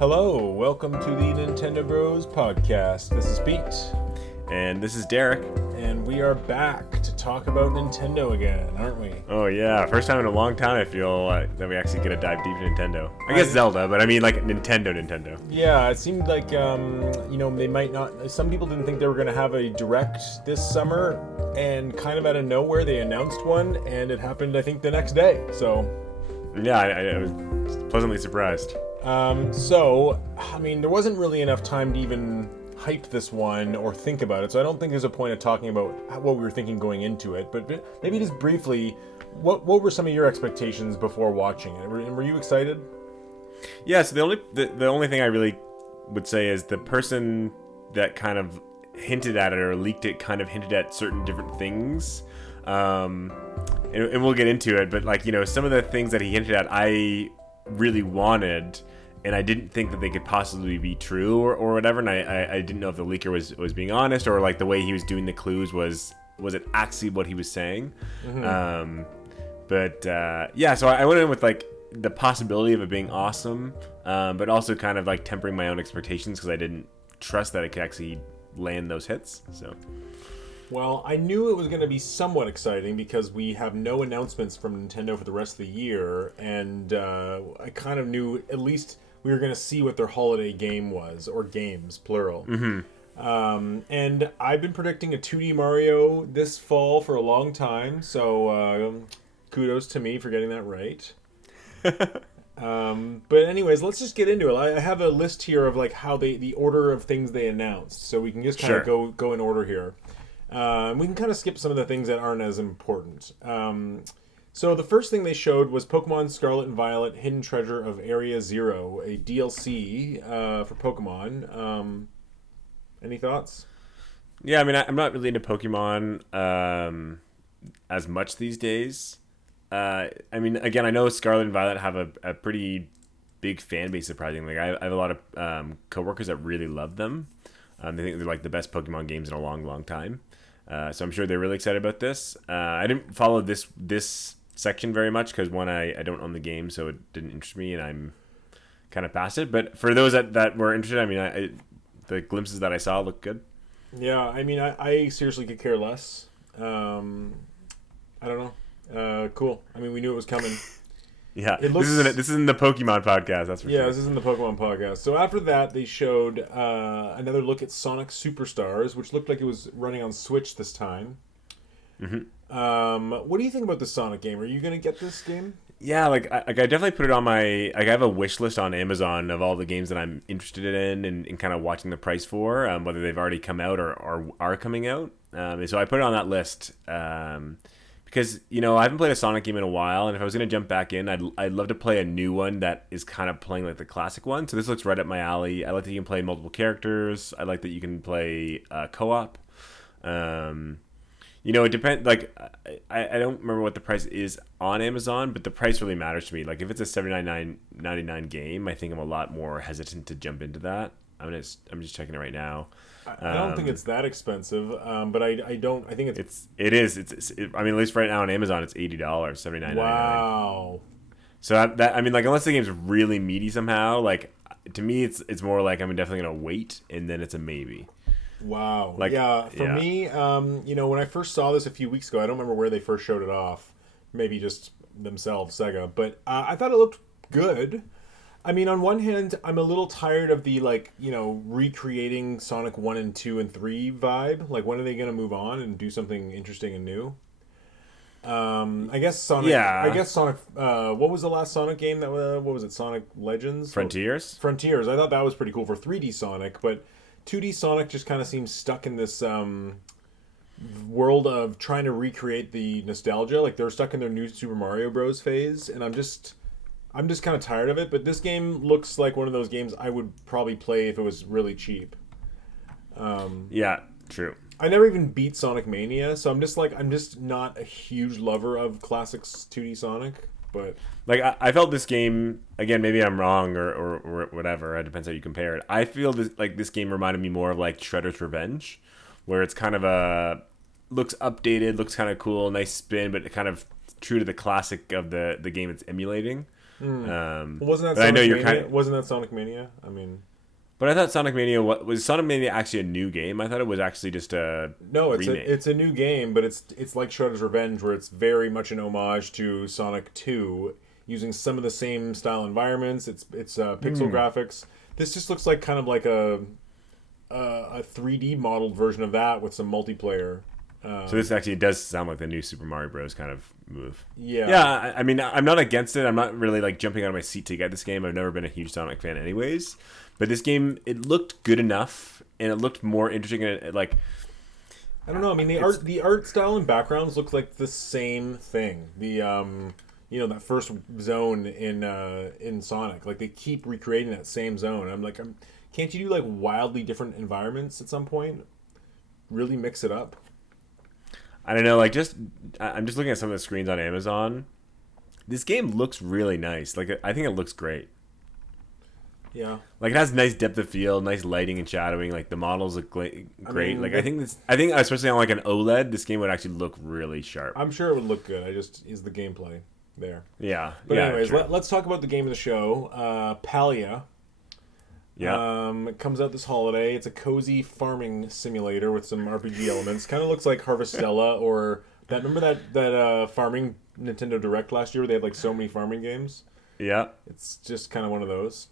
Hello, welcome to the Nintendo Bros podcast. This is Pete. And this is Derek. And we are back to talk about Nintendo again, aren't we? Oh yeah, first time in a long time I feel that we actually get to dive deep into Nintendo. I guess Zelda, but I mean like Nintendo. Yeah, it seemed like, they might not... Some people didn't think they were going to have a Direct this summer, and kind of out of nowhere they announced one, and it happened, I think, the next day, so... Yeah, I was pleasantly surprised. There wasn't really enough time to even hype this one or think about it, so I don't think there's a point of talking about what we were thinking going into it, but maybe just briefly, what were some of your expectations before watching it? Were you excited? Yeah, so the only thing I really would say is the person that kind of hinted at it or leaked it kind of hinted at certain different things. And we'll get into it, but some of the things that he hinted at I really wanted, and I didn't think that they could possibly be true or whatever, and I didn't know if the leaker was being honest, or like the way he was doing the clues was it actually what he was saying. Mm-hmm. So I went in with like the possibility of it being awesome, but also kind of like tempering my own expectations because I didn't trust that it could actually land those hits. So well, I knew it was going to be somewhat exciting because we have no announcements from Nintendo for the rest of the year, and I kind of knew at least we were going to see what their holiday game was, or games, plural. Mm-hmm. And I've been predicting a 2D Mario this fall for a long time, so kudos to me for getting that right. But anyways, let's just get into it. I have a list here of like how the order of things they announced, so we can just kind of go in order here. We can kind of skip some of the things that aren't as important. So the first thing they showed was Pokemon Scarlet and Violet Hidden Treasure of Area Zero, a DLC for Pokemon. Any thoughts? Yeah, I mean, I'm not really into Pokemon as much these days. I mean, again, I know Scarlet and Violet have a pretty big fan base, surprisingly. I have a lot of coworkers that really love them. They think they're like the best Pokemon games in a long, long time. So I'm sure they're really excited about this. I didn't follow this section very much because, one, I don't own the game, so it didn't interest me, and I'm kind of past it. But for those that were interested, I mean, the glimpses that I saw looked good. Yeah, I mean, I seriously could care less. I don't know. Cool. I mean, we knew it was coming. Yeah, this isn't the Pokemon podcast, that's for sure. Yeah, this isn't the Pokemon podcast. So after that, they showed another look at Sonic Superstars, which looked like it was running on Switch this time. Mm-hmm. What do you think about the Sonic game? Are you going to get this game? Yeah, I definitely put it on my... I have a wish list on Amazon of all the games that I'm interested in and kind of watching the price for, whether they've already come out or are coming out. So I put it on that list. Because, I haven't played a Sonic game in a while, and if I was going to jump back in, I'd love to play a new one that is kind of playing like the classic one. So this looks right up my alley. I like that you can play multiple characters. I like that you can play co-op. It depends. Like, I don't remember what the price is on Amazon, but the price really matters to me. Like, if it's a $79.99 game, I think I'm a lot more hesitant to jump into that. I'm just checking it right now. I don't think it's that expensive, but I don't. I think it is. I mean, at least right now on Amazon, it's $80, $79.99. Wow. So I mean, like, unless the game's really meaty somehow, like, to me, it's more like I'm definitely gonna wait, and then it's a maybe. Wow. Like, yeah. For me, when I first saw this a few weeks ago, I don't remember where they first showed it off. Maybe just themselves, Sega. But I thought it looked good. I mean, on one hand, I'm a little tired of the, recreating Sonic 1 and 2 and 3 vibe. Like, when are they going to move on and do something interesting and new? I guess Sonic... Yeah. I guess Sonic... what was the last Sonic game that... what was it? Sonic Legends? Frontiers? Frontiers. I thought that was pretty cool for 3D Sonic, but 2D Sonic just kind of seems stuck in this world of trying to recreate the nostalgia. Like, they're stuck in their new Super Mario Bros. Phase, and I'm just kind of tired of it, but this game looks like one of those games I would probably play if it was really cheap. Yeah, true. I never even beat Sonic Mania, so I'm just not a huge lover of classic 2D Sonic, but... Like, I felt this game, again, maybe I'm wrong or whatever, it depends how you compare it. I feel this game reminded me more of, like, Shredder's Revenge, where it's kind of looks updated, looks kind of cool, nice spin, but kind of true to the classic of the game it's emulating. Wasn't that but I know you're Mania? Wasn't that Sonic Mania? I mean, but I thought Sonic Mania was Sonic Mania actually a new game? I thought it was actually just a remake. It's a new game, but it's like Shredder's Revenge, where it's very much an homage to Sonic 2, using some of the same style environments. It's pixel graphics. This just looks like kind of like a 3D modeled version of that with some multiplayer. So this actually does sound like the new Super Mario Bros. Kind of move. Yeah. Yeah, I mean, I'm not against it. I'm not really like jumping out of my seat to get this game. I've never been a huge Sonic fan anyways. But this game, it looked good enough, and it looked more interesting. And like, I don't know. I mean, the art style and backgrounds look like the same thing. That first zone in Sonic, like they keep recreating that same zone. Can't you do like wildly different environments at some point? Really mix it up. I don't know. I'm just looking at some of the screens on Amazon. This game looks really nice. Like, I think it looks great. Yeah. Like, it has nice depth of field, nice lighting and shadowing. Like, the models look great. I mean, I think especially on like an OLED, this game would actually look really sharp. I'm sure it would look good. Is the gameplay there? Yeah. But anyways, let's talk about the game of the show, Palia. Yeah. It comes out this holiday. It's a cozy farming simulator with some RPG elements. Kind of looks like Harvestella or that. Remember that farming Nintendo Direct last year where they had like so many farming games? Yeah. It's just kind of one of those.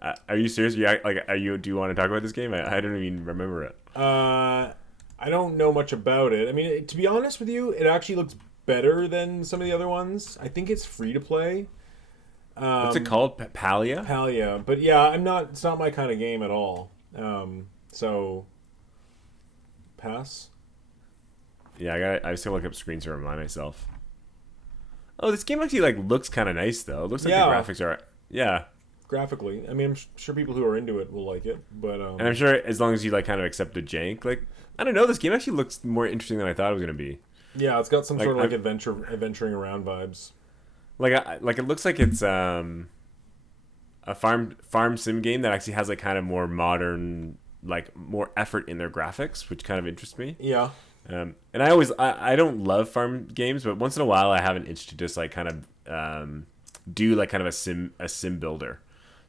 Are you serious? Do you want to talk about this game? I don't even remember it. I don't know much about it. I mean, to be honest with you, it actually looks better than some of the other ones. I think it's free to play. What's it called? Palia? Palia. But yeah, it's not my kind of game at all. So pass. Yeah, I just gotta look up screens to remind myself. Oh, this game actually like looks kind of nice though. It looks like the graphics are graphically. I mean, I'm sure people who are into it will like it, but and I'm sure as long as you like kind of accept the jank, like I don't know, this game actually looks more interesting than I thought it was gonna be. Yeah, it's got some sort of like adventuring around vibes. Like it looks like it's a farm sim game that actually has like kind of more modern, like more effort in their graphics, which kind of interests me. Yeah. And I don't love farm games, but once in a while I have an itch to just like kind of do like kind of a sim builder.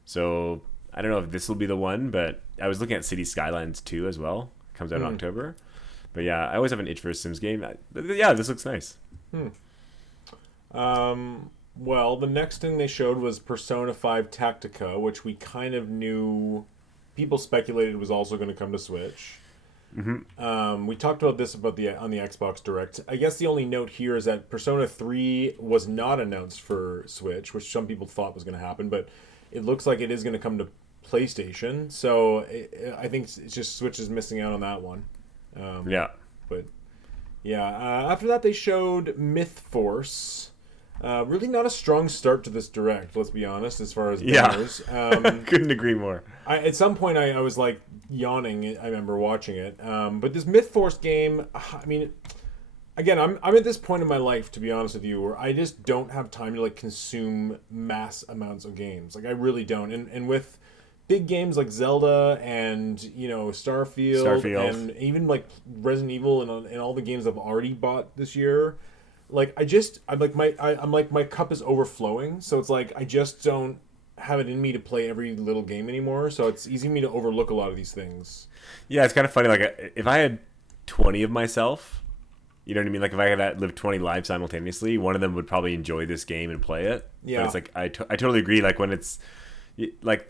So I don't know if this will be the one, but I was looking at City Skylines 2 as well. It comes out in October. But yeah, I always have an itch for a Sims game. Yeah, this looks nice. Well, the next thing they showed was Persona 5 Tactica, which we kind of knew. People speculated was also going to come to Switch. Mm-hmm. We talked about this on the Xbox Direct. I guess the only note here is that Persona 3 was not announced for Switch, which some people thought was going to happen, but it looks like it is going to come to PlayStation. So I think it's just Switch is missing out on that one. But yeah, after that they showed Myth Force. Really not a strong start to this Direct, let's be honest, as far as banners. Couldn't agree more. At some point I was like yawning, I remember watching it. But this Myth Force game, I mean, again, I'm at this point in my life, to be honest with you, where I just don't have time to like consume mass amounts of games. Like I really don't. And with big games like Zelda and Starfield and even like Resident Evil and all the games I've already bought this year, like my cup is overflowing. So it's like I just don't have it in me to play every little game anymore. So it's easy for me to overlook a lot of these things. Yeah, it's kind of funny. Like if I had 20 of myself, you know what I mean? Like if I had lived 20 lives simultaneously, one of them would probably enjoy this game and play it. Yeah. But it's like I totally agree. Like when it's like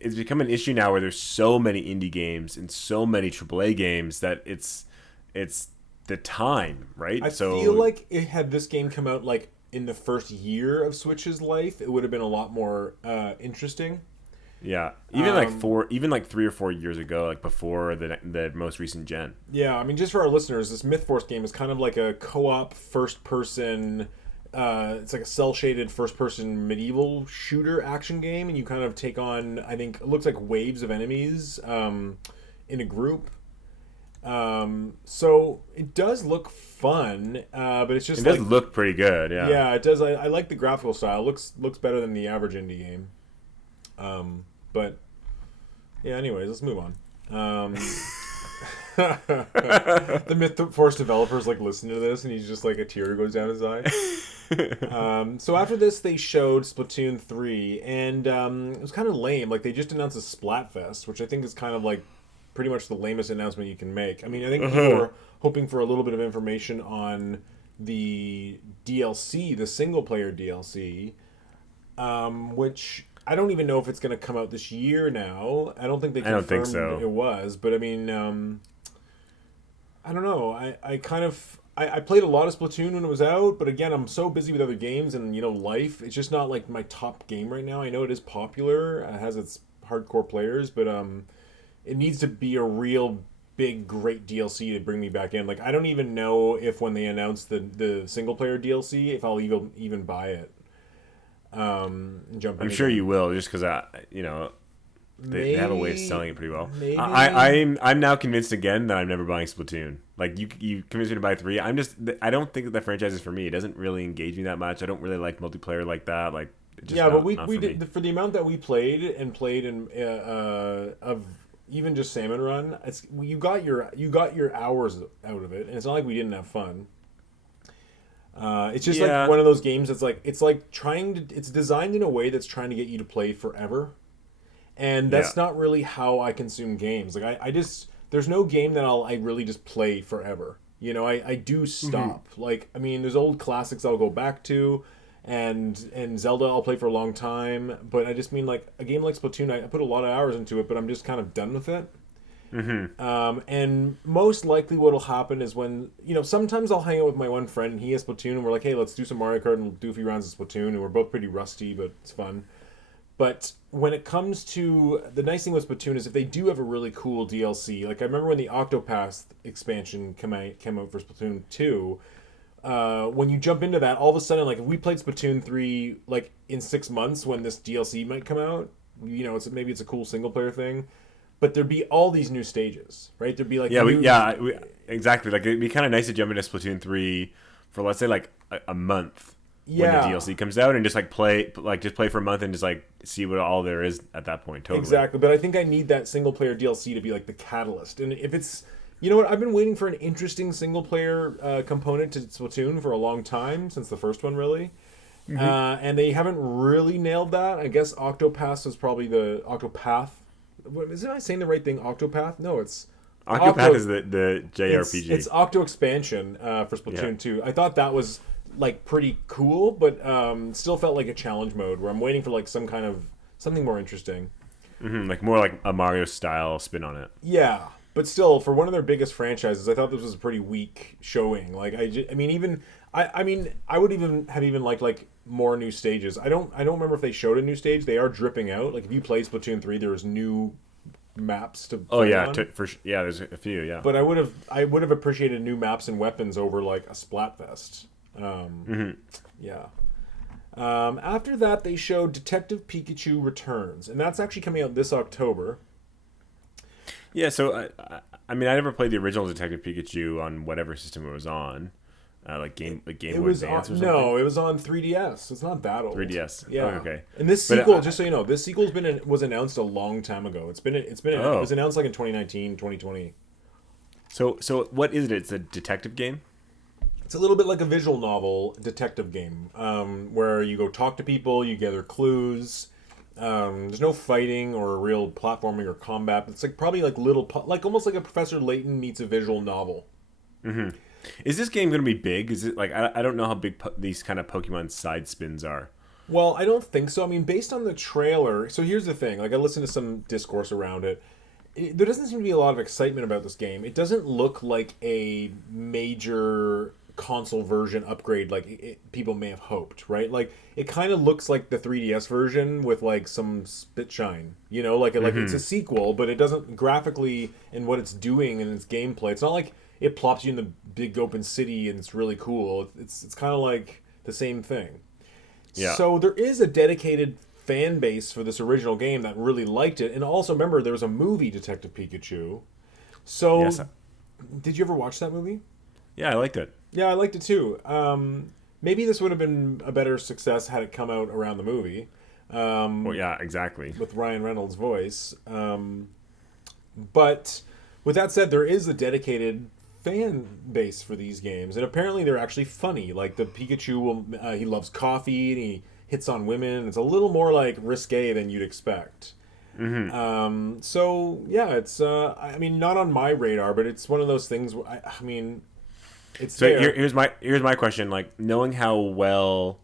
it's become an issue now where there's so many indie games and so many AAA games that it's the time, right? I feel like had this game come out like in the first year of Switch's life, it would have been a lot more interesting. Yeah, even like 3 or 4 years ago, like before the most recent gen. Yeah, I mean, just for our listeners, this Myth Force game is kind of like a co-op first-person. It's like a cel-shaded first-person medieval shooter action game, and you kind of take on, I think, it looks like waves of enemies in a group. So it does look fun, but it's just it does look pretty good. Yeah, yeah, it does. I like the graphical style. Looks better than the average indie game. But yeah. Anyways, let's move on. The Myth Force developers like listen to this, and he's just like a tear goes down his eye. So after this, they showed Splatoon 3, and it was kind of lame. Like they just announced a Splatfest, which I think is kind of like pretty much the lamest announcement you can make. I mean, I think people were hoping for a little bit of information on the DLC, the single player DLC, which I don't even know if it's going to come out this year now. I don't think they confirmed I don't think so. It was, but I mean, I don't know. I played a lot of Splatoon when it was out, but again, I'm so busy with other games and life. It's just not like my top game right now. I know it is popular, it has its hardcore players, but it needs to be a real big great DLC to bring me back in. Like I don't even know if when they announce the single player DLC, if I'll even buy it. I'm sure you will, just because they have a way of selling it pretty well. Maybe. I'm now convinced again that I'm never buying Splatoon. Like you convinced me to buy 3. I don't think that the franchise is for me. It doesn't really engage me that much. I don't really like multiplayer like that. Like but we did for the amount that we played in of even just Salmon Run. You got your hours out of it, and it's not like we didn't have fun. It's just like one of those games that's like it's designed in a way that's trying to get you to play forever. And that's not really how I consume games. Like I just there's no game that I really just play forever. I do stop. Mm-hmm. Like I mean, there's old classics I'll go back to, and Zelda I'll play for a long time. But I just mean like a game like Splatoon, I put a lot of hours into it, but I'm just kind of done with it. Mm-hmm. And most likely what'll happen is when sometimes I'll hang out with my one friend and he has Splatoon and we're like, hey, let's do some Mario Kart and we'll do a few rounds of Splatoon, and we're both pretty rusty, but it's fun. But when it comes to the nice thing with Splatoon is if they do have a really cool DLC, like I remember when the Octopath expansion came out for Splatoon 2, when you jump into that, all of a sudden, like if we played Splatoon 3 like in 6 months when this DLC might come out, maybe it's a cool single player thing, but there'd be all these new stages, right? There'd be like exactly. Like it'd be kind of nice to jump into Splatoon 3 for let's say like a month. When the DLC comes out and just play for a month and just like see what all there is at that point. Totally. Exactly, but I think I need that single player DLC to be like the catalyst. And if it's, I've been waiting for an interesting single player component to Splatoon for a long time, since the first one really. Mm-hmm. And they haven't really nailed that. I guess Octopath was probably the Octopath. Isn't I saying the right thing? Octopath? No, it's Octopath is the JRPG. It's Octo Expansion for Splatoon 2. I thought that was like pretty cool, but still felt like a challenge mode where I'm waiting for like something more interesting. Mm-hmm, like more like a Mario style spin on it. Yeah, but still, for one of their biggest franchises, I thought this was a pretty weak showing. Like I would even have liked like more new stages. I don't remember if they showed a new stage. They are dripping out. Like if you play Splatoon 3, there's new maps to play on. There's a few. Yeah, but I would have appreciated new maps and weapons over like a Splatfest. Yeah. After that, they showed Detective Pikachu Returns, and that's actually coming out this October. Yeah, so I mean, I never played the original Detective Pikachu on whatever system it was on, like Game Boy Advance or something. No, it was on 3DS. It's not that old. 3DS. Yeah. Oh, okay. And this sequel, just so you know, this sequel's was announced a long time ago. It was announced like in 2019, 2020. So what is it? It's a detective game? It's a little bit like a visual novel detective game, where you go talk to people, you gather clues. There's no fighting or real platforming or combat. It's like probably like almost like a Professor Layton meets a visual novel. Mm-hmm. Is this game going to be big? Is it like I don't know how big these kind of Pokemon side spins are. Well, I don't think so. I mean, based on the trailer. So here's the thing. Like I listened to some discourse around it. There doesn't seem to be a lot of excitement about this game. It doesn't look like a major console version upgrade like people may have hoped, right? Like it kind of looks like the 3DS version with like some spit shine, like it's a sequel, but it doesn't graphically and what it's doing in its gameplay. It's not like it plops you in the big open city and it's really cool. It's kind of like the same thing. Yeah. So there is a dedicated fan base for this original game that really liked it, and also remember there was a movie Detective Pikachu. So yes. Did you ever watch that movie? Yeah, I liked it. Yeah, I liked it too. Maybe this would have been a better success had it come out around the movie. Well, yeah, exactly. With Ryan Reynolds' voice. But With that said, there is a dedicated fan base for these games, and apparently they're actually funny. Like the Pikachu will, he loves coffee and he hits on women. It's a little more like risque than you'd expect. So yeah, it's I mean, not on my radar, but it's one of those things where I mean, it's So there. here's my question. Like, knowing how well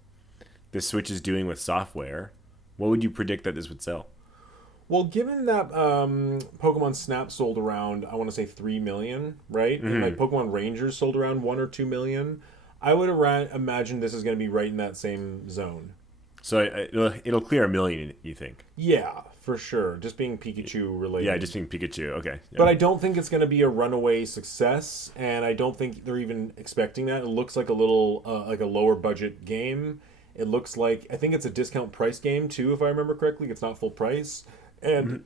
the Switch is doing with software, what would you predict that this would sell? Well, given that Pokemon Snap sold around, I want to say 3 million, right? And like Pokemon Rangers sold around 1 or 2 million, I would imagine this is going to be right in that same zone. So it'll clear 1 million, you think? Yeah, for sure. Just being Pikachu related. Yeah, just being Pikachu. Okay. Yeah. But I don't think it's going to be a runaway success, and I don't think they're even expecting that. It looks like a little, like a lower budget game. It looks like, I think it's a discount price game too, if I remember correctly. It's not full price. And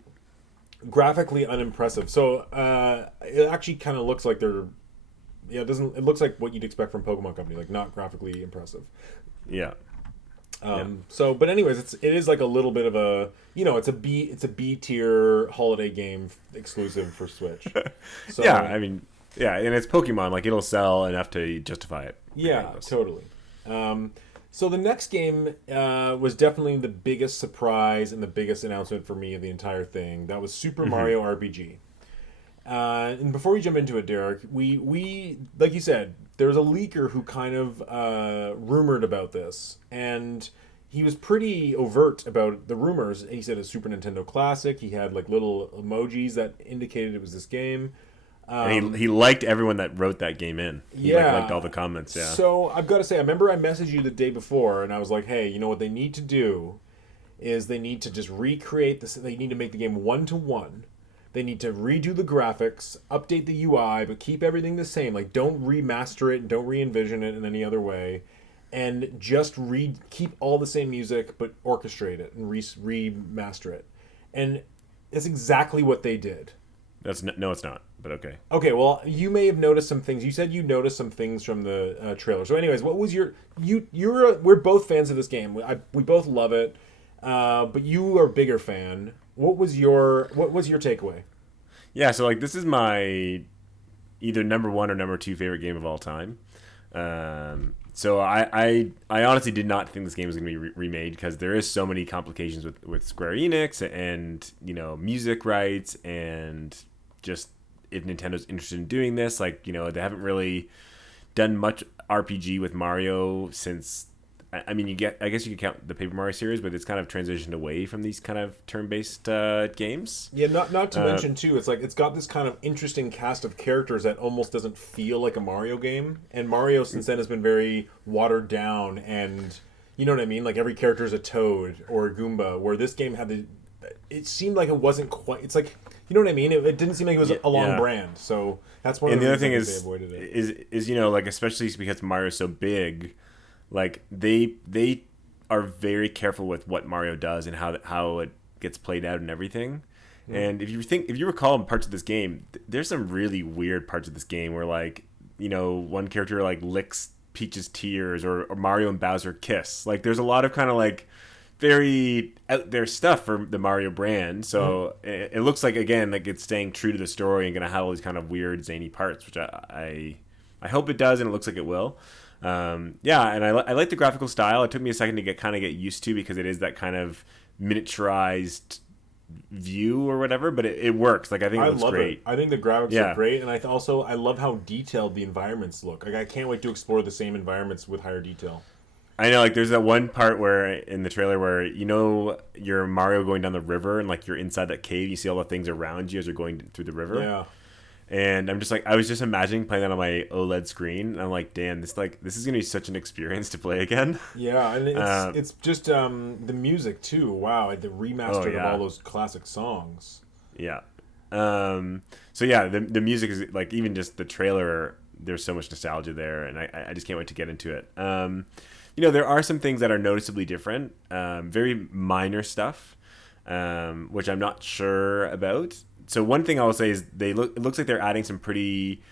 graphically unimpressive. So it actually kind of looks like they're, yeah, it looks like what you'd expect from Pokemon Company, like not graphically impressive. Yeah. So, but anyways, it is like a little bit of a, it's a B tier holiday game exclusive for Switch. So, Yeah, I mean, yeah, and it's Pokemon. Like, it'll sell enough to justify it. yeah, regardless. totally. So the next game was definitely the biggest surprise and the biggest announcement for me of the entire thing. That was Super Mario RPG. And before we jump into it, Derek, we like you said, there was a leaker who kind of rumored about this, and he was pretty overt about the rumors. He said a Super Nintendo classic. He had like little emojis that indicated it was this game. And he liked everyone that wrote that game in. He liked all the comments, yeah. So I've got to say, I remember I messaged you the day before, and I was like, hey, you know what they need to do is they need to just recreate this. They need to make the game 1-to-1. They need to redo the graphics, update the UI, but keep everything the same. Like, don't remaster it, don't re-envision it in any other way, and just keep all the same music, but orchestrate it and remaster it. And it's exactly what they did. No, it's not. But okay. Okay, well, you may have noticed some things. You said you noticed some things from the trailer. So, anyways, what was we're both fans of this game. We both love it, but you are a bigger fan. What was your takeaway? Yeah, so like this is my either number 1 or number 2 favorite game of all time. So I honestly did not think this game was going to be remade because there is so many complications with Square Enix and music rights and just if Nintendo's interested in doing this, like they haven't really done much RPG with Mario since. I mean, I guess you could count the Paper Mario series, but it's kind of transitioned away from these kind of turn-based games. Yeah, not to mention too, it's like it's got this kind of interesting cast of characters that almost doesn't feel like a Mario game. And Mario since then has been very watered down, and you know what I mean. Like every character is a Toad or a Goomba. Where this game had it seemed like it wasn't quite. It's like you know what I mean. It didn't seem like it was a long brand. So that's one. And of the other thing they avoided it. is like especially because Mario's so big. Like they are very careful with what Mario does and how it gets played out and everything. And if you recall parts of this game, there's some really weird parts of this game where like one character like licks Peach's tears or Mario and Bowser kiss. Like there's a lot of kind of like very out there stuff for the Mario brand. So it looks like again like it's staying true to the story and gonna have all these kind of weird zany parts, which I hope it does and it looks like it will. Yeah, and I like the graphical style. It took me a second to get used to because it is that kind of miniaturized view or whatever, but it works. Like I think it looks great. I think the graphics are great, and I love how detailed the environments look. Like I can't wait to explore the same environments with higher detail. I know, like there's that one part where in the trailer where you're Mario going down the river and like you're inside that cave, you see all the things around you as you're going through the river. Yeah. And I'm just like, I was just imagining playing that on my OLED screen. And I'm like, damn, this is gonna be such an experience to play again. Yeah, and it's just the music too. Wow, the remastered of all those classic songs. Yeah. So yeah, the music is like even just the trailer. There's so much nostalgia there, and I just can't wait to get into it. There are some things that are noticeably different. Very minor stuff, which I'm not sure about. So one thing I will say is it looks like they're adding some pretty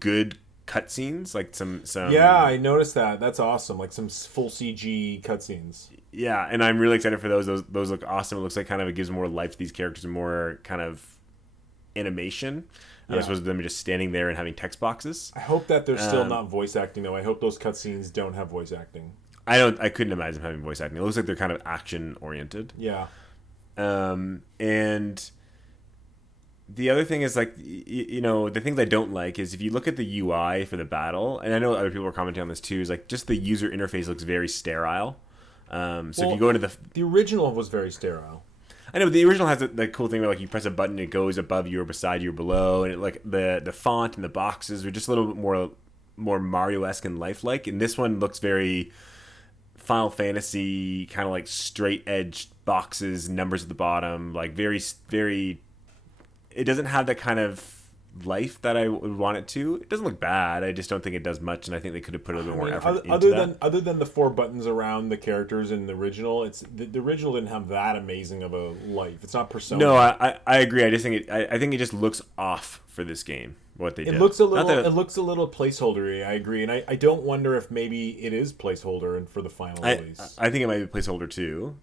good cutscenes, like some. Yeah, I noticed that. That's awesome. Like some full CG cutscenes. Yeah, and I'm really excited for those. Those look awesome. It looks like kind of it gives more life to these characters and more kind of animation, Yeah. as opposed to them just standing there and having text boxes. I hope that they're still not voice acting though. I hope those cutscenes don't have voice acting. I couldn't imagine them having voice acting. It looks like they're kind of action oriented. Yeah. And the other thing is like the things I don't like is if you look at the UI for the battle, and I know other people are commenting on this too, is like just the user interface looks very sterile. If you go into the original was very sterile. I know, but the original has the cool thing where like you press a button, it goes above you or beside you or below, and like the font and the boxes are just a little bit more Mario-esque and lifelike. And this one looks very Final Fantasy, kind of like straight edge boxes, numbers at the bottom, like very very. It doesn't have that kind of life that I would want it to. It doesn't look bad. I just don't think it does much, and I think they could have put a little bit more effort into that. Other than the 4 buttons around the characters in the original, the original didn't have that amazing of a life. It's not Persona. No, I agree. I just think I think it just looks off for this game. What they did. It looks a little placeholdery. I agree, and I don't wonder if maybe it is placeholder and for the final release. I think it might be placeholder too.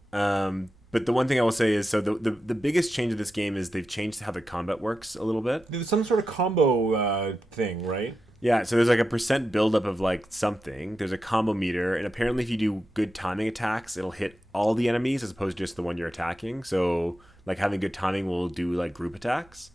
But the one thing I will say is, so the biggest change of this game is they've changed how the combat works a little bit. There's some sort of combo thing, right? Yeah, so there's like a percent buildup of like something. There's a combo meter, and apparently if you do good timing attacks, it'll hit all the enemies as opposed to just the one you're attacking. So like having good timing will do like group attacks.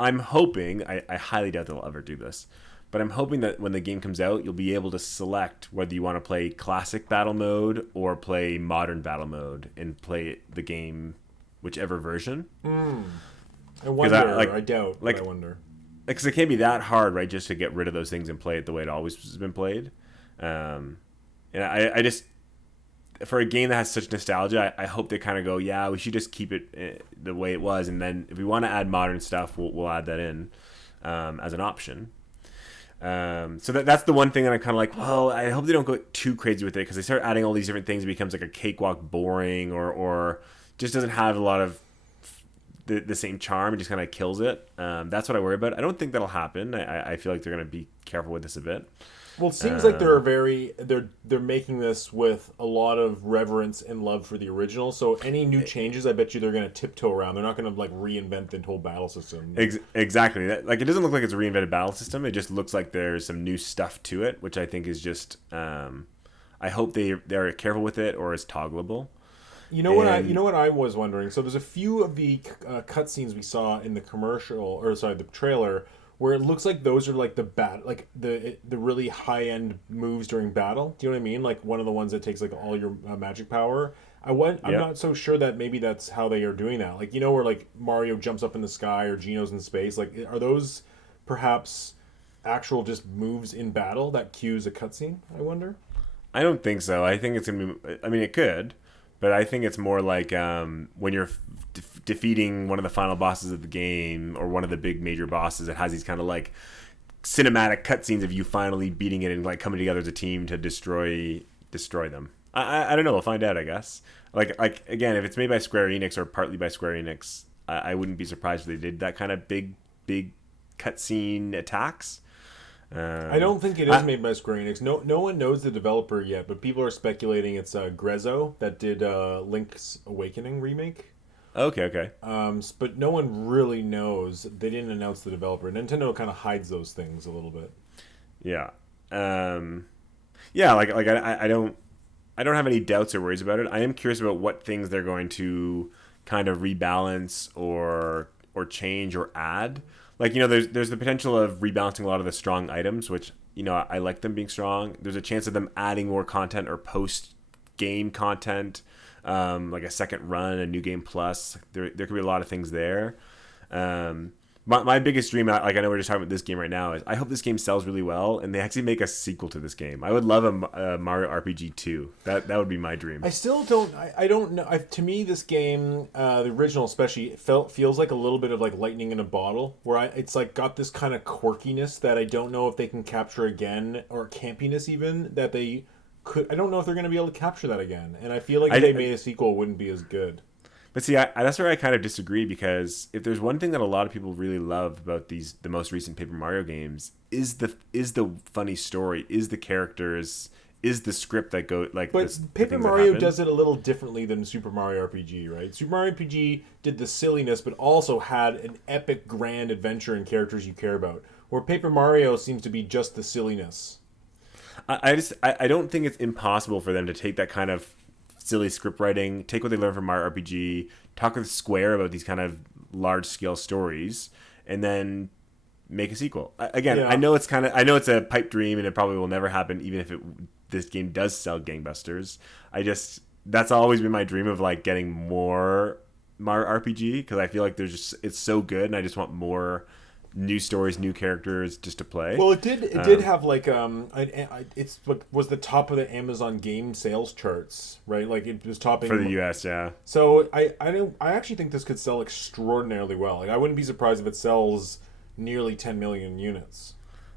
I'm hoping, I highly doubt they'll ever do this, but I'm hoping that when the game comes out, you'll be able to select whether you want to play classic battle mode or play modern battle mode and play the game whichever version. I wonder. I doubt. Like, I wonder. Because it can't be that hard, right? Just to get rid of those things and play it the way it always has been played. And I just, for a game that has such nostalgia, I hope they kind of go, yeah, we should just keep it the way it was, and then if we want to add modern stuff, we'll add that in as an option. So that's the one thing that I'm kind of like, well, I hope they don't go too crazy with it, because they start adding all these different things, it becomes like a cakewalk boring, or just doesn't have a lot of the same charm. It just kind of kills it. That's what I worry about. I don't think that'll happen. I feel like they're going to be careful with this a bit. Well, it seems like they're making this with a lot of reverence and love for the original. So any new changes, I bet you they're going to tiptoe around. They're not going to like reinvent the whole battle system. Exactly. Like it doesn't look like it's a reinvented battle system. It just looks like there's some new stuff to it, which I think is just. I hope they're careful with it, or it's toggleable. You know what I was wondering. So there's a few of the cutscenes we saw in the the trailer, where it looks like those are like the really high end moves during battle. Do you know what I mean? Like one of the ones that takes like all your magic power. I'm not so sure that maybe that's how they are doing that. Like where like Mario jumps up in the sky or Geno's in space. Like are those perhaps actual just moves in battle that cues a cutscene? I wonder. I don't think so. I think it's gonna be. I mean, it could. But I think it's more like when you're defeating one of the final bosses of the game, or one of the big major bosses, it has these kind of like cinematic cutscenes of you finally beating it and like coming together as a team to destroy them. I don't know. We'll find out, I guess. Like again, if it's made by Square Enix or partly by Square Enix, I wouldn't be surprised if they did that kind of big cutscene attacks. I don't think it is made by Square Enix. No one knows the developer yet, but people are speculating it's Grezzo that did Link's Awakening remake. Okay. But no one really knows. They didn't announce the developer. Nintendo kind of hides those things a little bit. Yeah. Yeah. Like I don't have any doubts or worries about it. I am curious about what things they're going to kind of rebalance or change or add. Like, there's the potential of rebalancing a lot of the strong items, which, I like them being strong. There's a chance of them adding more content or post-game content, like a second run, a new game plus. There could be a lot of things there. My biggest dream, like I know we're just talking about this game right now, is I hope this game sells really well and they actually make a sequel to this game. I would love a Mario RPG 2. That would be my dream. I still don't. I don't know. To me, this game, the original especially, feels like a little bit of like lightning in a bottle, where it's like got this kind of quirkiness that I don't know if they can capture again, or campiness even that they could. I don't know if they're going to be able to capture that again. And I feel like if they made a sequel, it wouldn't be as good. But see, that's where I kind of disagree, because if there's one thing that a lot of people really love about the most recent Paper Mario games is the funny story, is the characters, is the script that go like. But this, Paper Mario does it a little differently than Super Mario RPG, right? Super Mario RPG did the silliness, but also had an epic, grand adventure and characters you care about. Where Paper Mario seems to be just the silliness. I don't think it's impossible for them to take that kind of silly script writing, take what they learned from Mario RPG, talk with Square about these kind of large scale stories, and then make a sequel. Again, yeah. I know it's a pipe dream, and it probably will never happen, even if this game does sell gangbusters. That's always been my dream of like getting more Mario RPG, because I feel like it's so good, and I just want more new stories, new characters just to play. Well, it did have like it's was the top of the Amazon game sales charts, right? Like it was topping for the US, yeah. So I actually think this could sell extraordinarily well. Like I wouldn't be surprised if it sells nearly 10 million units.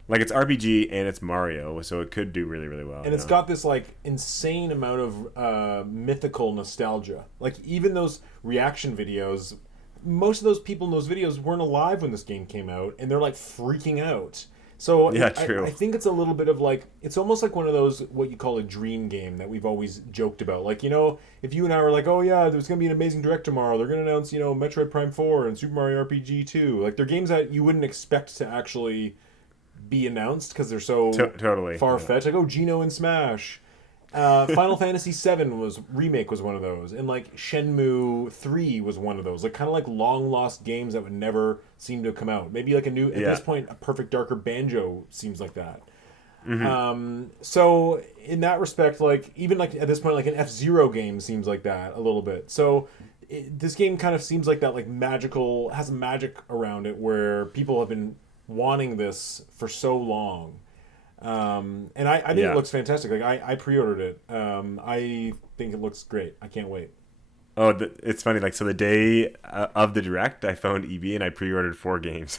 Like it's RPG and it's Mario, so it could do really, really well. And it's got this like insane amount of mythical nostalgia. Like even those reaction videos, most of those people in those videos weren't alive when this game came out, and they're like freaking out. So yeah, true. I think it's a little bit of like, it's almost like one of those what you call a dream game that we've always joked about. Like, you know, if you and I were like, oh yeah, there's going to be an amazing direct tomorrow, they're going to announce, you know, Metroid Prime 4 and Super Mario RPG 2. Like, they're games that you wouldn't expect to actually be announced because they're so totally far-fetched. Like, oh, Geno and Smash. Final Fantasy VII remake was one of those, and like Shenmue 3 was one of those, like kind of like long lost games that would never seem to come out. Maybe like at this point, a Perfect Dark or Banjo seems like that. Mm-hmm. So in that respect, like even like at this point, like an F-Zero game seems like that a little bit. So this game kind of seems like that, like magical, has magic around it where people have been wanting this for so long. And I think it looks fantastic. Like I pre-ordered it. I think it looks great. I can't wait. Oh, it's funny. Like, so the day of the direct, I phoned EB and I pre-ordered 4 games.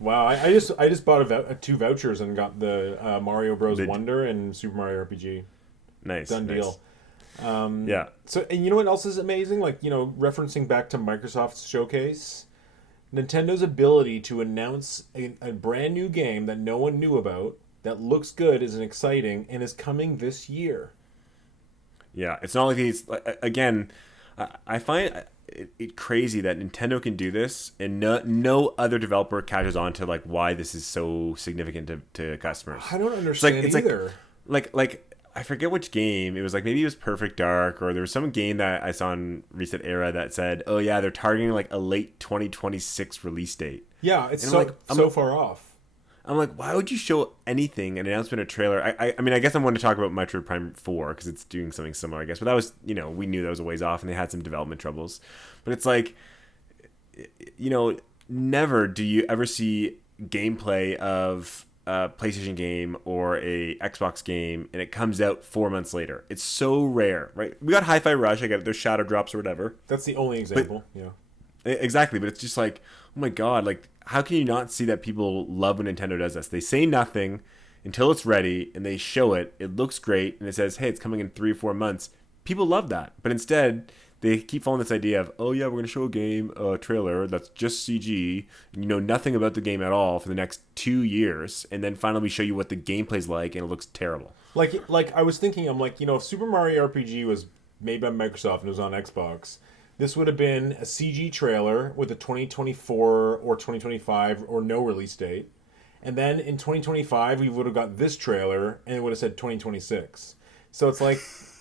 Wow. I just bought 2 vouchers and got the Mario Bros. Wonder and Super Mario RPG. Nice. Done deal. Yeah. So, and you know what else is amazing? Like, you know, referencing back to Microsoft's showcase, Nintendo's ability to announce a brand new game that no one knew about, that looks good, is exciting, and is coming this year. Yeah, it's not like these. Again, I find it crazy that Nintendo can do this, and no other developer catches on to like why this is so significant to customers. I don't understand either. Like I forget which game it was. Like maybe it was Perfect Dark, or there was some game that I saw in Reset Era that said, "Oh yeah, they're targeting like a late 2026 release date." Yeah, it's so far off. I'm like, why would you show anything, an announcement, a trailer? I mean, I guess I wanted to talk about Metroid Prime 4 because it's doing something similar, I guess. But that was, you know, we knew that was a ways off, and they had some development troubles. But it's like, you know, never do you ever see gameplay of a PlayStation game or a Xbox game, and it comes out 4 months later. It's so rare, right? We got Hi-Fi Rush. I get it. There's Shadow Drops or whatever. That's the only example, yeah. Exactly, but it's just like, oh my god, like, how can you not see that people love when Nintendo does this? They say nothing until it's ready, and they show it. It looks great, and it says, hey, it's coming in 3 or 4 months. People love that. But instead, they keep following this idea of, oh yeah, we're going to show a trailer that's just CG, and you know nothing about the game at all for the next 2 years, and then finally we show you what the gameplay's like, and it looks terrible. Like I was thinking, I'm like, you know, if Super Mario RPG was made by Microsoft and it was on Xbox, this would have been a CG trailer with a 2024 or 2025 or no release date. And then in 2025, we would have got this trailer and it would have said 2026. So it's like,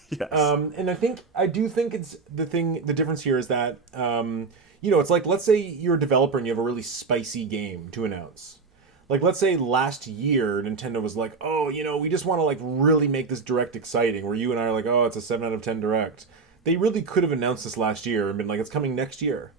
yes. And I do think it's the difference here is that, you know, it's like, let's say you're a developer and you have a really spicy game to announce. Like, let's say last year, Nintendo was like, oh, you know, we just want to like really make this direct exciting, where you and I are like, oh, it's a 7 out of 10 direct. They really could have announced this last year and been like, it's coming next year.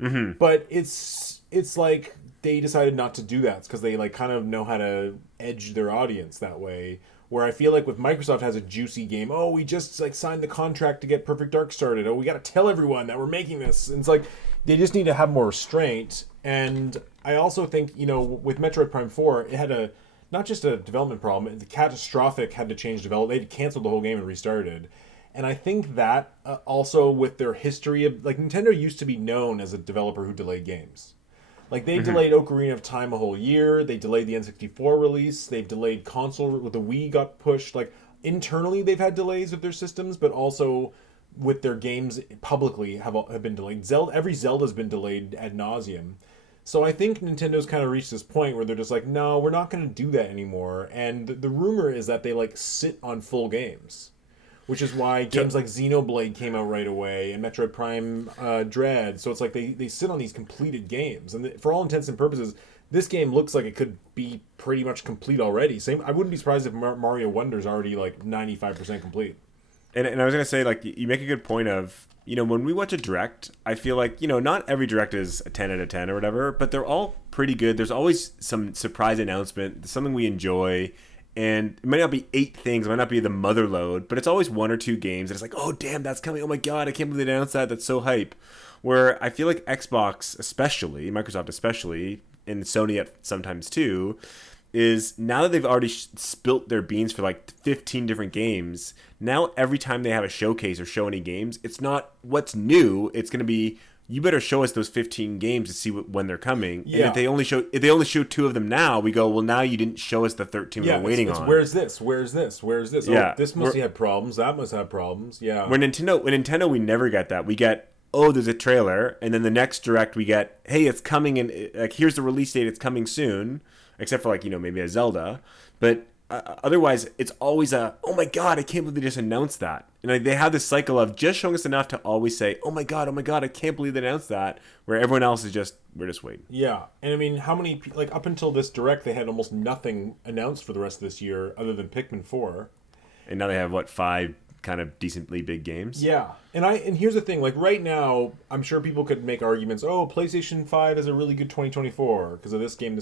Mm-hmm. But it's like they decided not to do that. It's because they like kind of know how to edge their audience that way. Where I feel like with Microsoft has a juicy game. Oh, we just like signed the contract to get Perfect Dark started. Oh, we got to tell everyone that we're making this. And it's like they just need to have more restraint. And I also think, you know, with Metroid Prime 4, it had not just a development problem. The catastrophic had to change development. They canceled the whole game and restarted. And I think that also with their history of, like, Nintendo used to be known as a developer who delayed games. Like, they delayed Ocarina of Time a whole year. They delayed the N64 release. They've delayed console with the Wii got pushed. Like, internally they've had delays with their systems, but also with their games publicly have been delayed. Every Zelda's been delayed ad nauseum. So I think Nintendo's kind of reached this point where they're just like, no, we're not going to do that anymore. And the rumor is that they like sit on full games, which is why games like Xenoblade came out right away and Metroid Prime Dread. So it's like they sit on these completed games, and for all intents and purposes, this game looks like it could be pretty much complete already. I wouldn't be surprised if Mario Wonder's already like 95% complete. And I was gonna say, like, you make a good point of, when we watch a direct, I feel like, not every direct is a 10 out of 10 or whatever, but they're all pretty good. There's always some surprise announcement, something we enjoy, and it might not be 8 things, it might not be the mother load, but it's always 1 or 2 games, and it's like, oh damn, that's coming, oh my god, I can't believe they announced that, that's so hype. Where I feel like Xbox especially, Microsoft especially, and Sony sometimes too, is now that they've already spilt their beans for like 15 different games, now every time they have a showcase or show any games, it's not what's new, it's going to be, you better show us those 15 games to see when they're coming. Yeah. And if they only show 2 of them now, we go, well, now you didn't show us the 13 we're waiting on. Where's this? Yeah. Oh, this must have problems. That must have problems. Yeah. When Nintendo, we never get that. We get, oh, there's a trailer, and then the next direct we get, hey, it's coming, and like, here's the release date, it's coming soon. Except for, like, maybe a Zelda. But otherwise, it's always oh my god, I can't believe they just announced that. And like, they have this cycle of just showing us enough to always say, oh my god, I can't believe they announced that. Where everyone else is we're just waiting. Yeah. And I mean, how many, like, up until this direct, they had almost nothing announced for the rest of this year other than Pikmin 4. And now they have, 5 kind of decently big games. Yeah. And here's the thing, like, right now, I'm sure people could make arguments, oh, PlayStation 5 has a really good 2024 because of this game.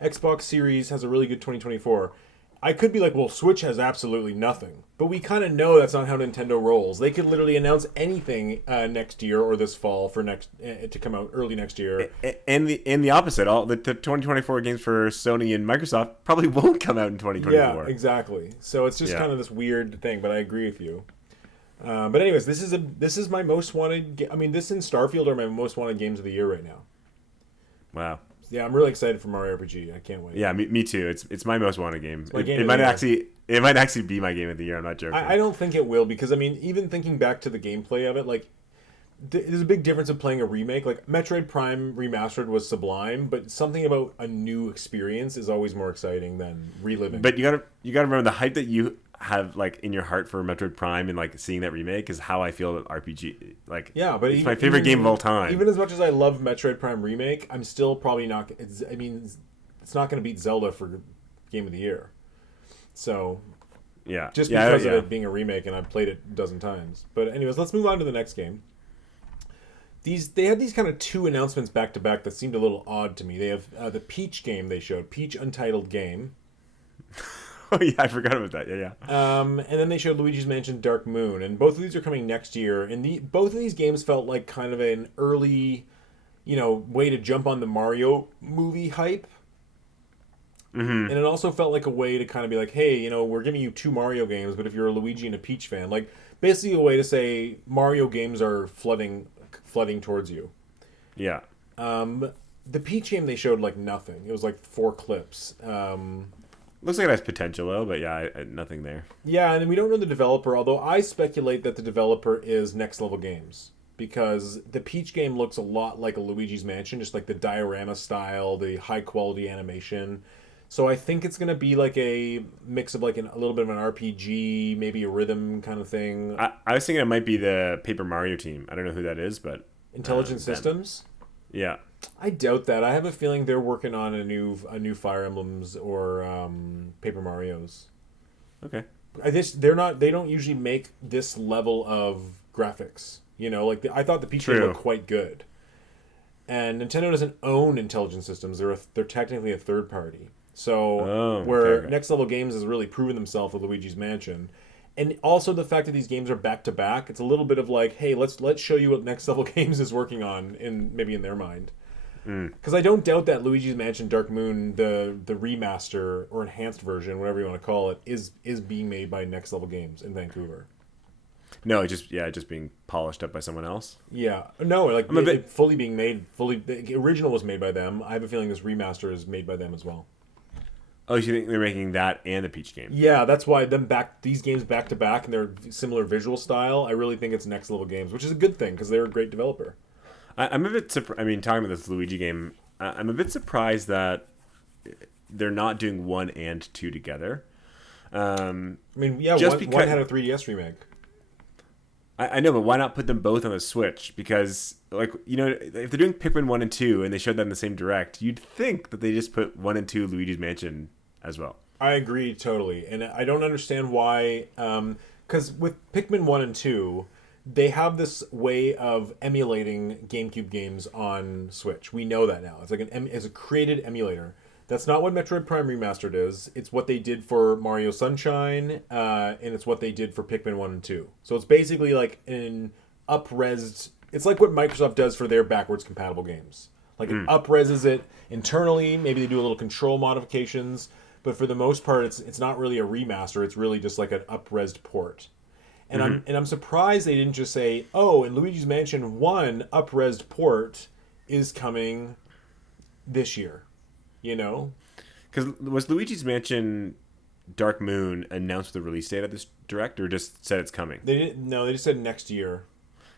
Xbox Series has a really good 2024. I could be like, well, Switch has absolutely nothing. But we kind of know that's not how Nintendo rolls. They could literally announce anything next year or this fall for to come out early next year. And the opposite. All the 2024 games for Sony and Microsoft probably won't come out in 2024. Yeah, exactly. So it's just kind of this weird thing, but I agree with you. But anyways, this is my most wanted. I mean, this and Starfield are my most wanted games of the year right now. Wow. Yeah, I'm really excited for Mario RPG. I can't wait. Yeah, me too. It's my most wanted game. It might actually be my game of the year. I'm not joking. I don't think it will because, I mean, even thinking back to the gameplay of it, like, there's a big difference of playing a remake. Like, Metroid Prime Remastered was sublime, but something about a new experience is always more exciting than reliving. But you gotta remember the hype that you have, like, in your heart for Metroid Prime and, like, seeing that remake is how I feel about RPG. Like, yeah, but it's my favorite game of all time. Even as much as I love Metroid Prime Remake, I'm still probably not. It's not going to beat Zelda for Game of the Year. So, yeah, just because of it being a remake, and I've played it a dozen times. But anyways, let's move on to the next game. They had these kind of 2 announcements back to back that seemed a little odd to me. They have the Peach game they showed, Peach Untitled Game. Oh yeah, I forgot about that. Yeah. And then they showed Luigi's Mansion Dark Moon, and both of these are coming next year. And both of these games felt like kind of an early, way to jump on the Mario movie hype. Mm-hmm. And it also felt like a way to kind of be like, hey, we're giving you 2 Mario games, but if you're a Luigi and a Peach fan, like, basically a way to say Mario games are flooding towards you. Yeah. The Peach game they showed like nothing. It was like 4 clips. Looks like it has potential though, but yeah, nothing there. Yeah, and we don't know the developer, although I speculate that the developer is Next Level Games. Because the Peach game looks a lot like a Luigi's Mansion, just like the diorama style, the high quality animation. So I think it's going to be like a mix of like a little bit of an RPG, maybe a rhythm kind of thing. I was thinking it might be the Paper Mario team. I don't know who that is, but... Intelligent Systems? Yeah. I doubt that. I have a feeling they're working on a new Fire Emblems or Paper Marios. Okay. They don't usually make this level of graphics. I thought the Peach game looked quite good. And Nintendo doesn't own Intelligent Systems. They're technically a third party. So Next Level Games has really proven themselves with Luigi's Mansion. And also the fact that these games are back to back, it's a little bit of like, hey, let's show you what Next Level Games is working on maybe in their mind. Because I don't doubt that Luigi's Mansion Dark Moon, the remaster or enhanced version, whatever you want to call it, is being made by Next Level Games in Vancouver. No, just being polished up by someone else. Yeah, no, like it fully being made. The original was made by them. I have a feeling this remaster is made by them as well. Oh, you think they're making that and the Peach game? Yeah, that's why these games back to back and they're similar visual style. I really think it's next level games, which is a good thing because they're a great developer. I'm a bit surprised. I mean, talking about this Luigi game, I'm a bit surprised that they're not doing 1 and 2 together. I mean, yeah, just one had a 3DS remake. I know, but why not put them both on the Switch? Because, like, you know, if they're doing Pikmin 1 and 2 and they showed that in the same direct, you'd think that they just put 1 and 2 Luigi's Mansion as well. I agree totally, and I don't understand why. Because with Pikmin 1 and 2, they have this way of emulating GameCube games on Switch. We know that now. It's like it's a created emulator. That's not what Metroid Prime Remastered is. It's what they did for Mario Sunshine, and it's what they did for Pikmin 1 and 2. So it's basically like an up-resed... It's like what Microsoft does for their backwards compatible games. Like it up-reses it internally. Maybe they do a little control modifications. But for the most part, it's not really a remaster. It's really just like an up-resed port. And I'm surprised they didn't just say, oh, and Luigi's Mansion 1 up-resed port is coming this year. You know? Because was Luigi's Mansion Dark Moon announced the release date of this direct, or just said it's coming? They didn't. No, they just said next year.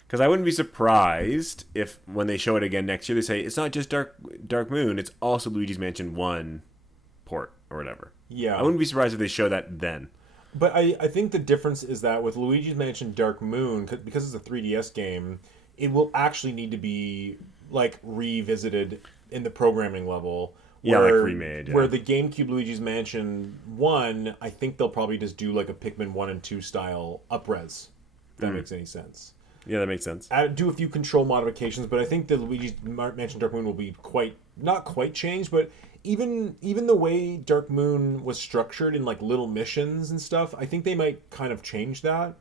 Because I wouldn't be surprised if when they show it again next year, they say it's not just Dark Moon, it's also Luigi's Mansion 1 port or whatever. Yeah. I wouldn't be surprised if they show that then. But I think the difference is that with Luigi's Mansion Dark Moon, because it's a 3DS game, it will actually need to be like revisited in the programming level. Yeah, like remade. Yeah. Where the GameCube Luigi's Mansion 1, I think they'll probably just do like a Pikmin 1 and 2 style up-res. If that makes any sense. Yeah, that makes sense. Do a few control modifications, but I think the Luigi's Mansion Dark Moon will be not quite changed, but even the way Dark Moon was structured in like little missions and stuff, I think they might kind of change that.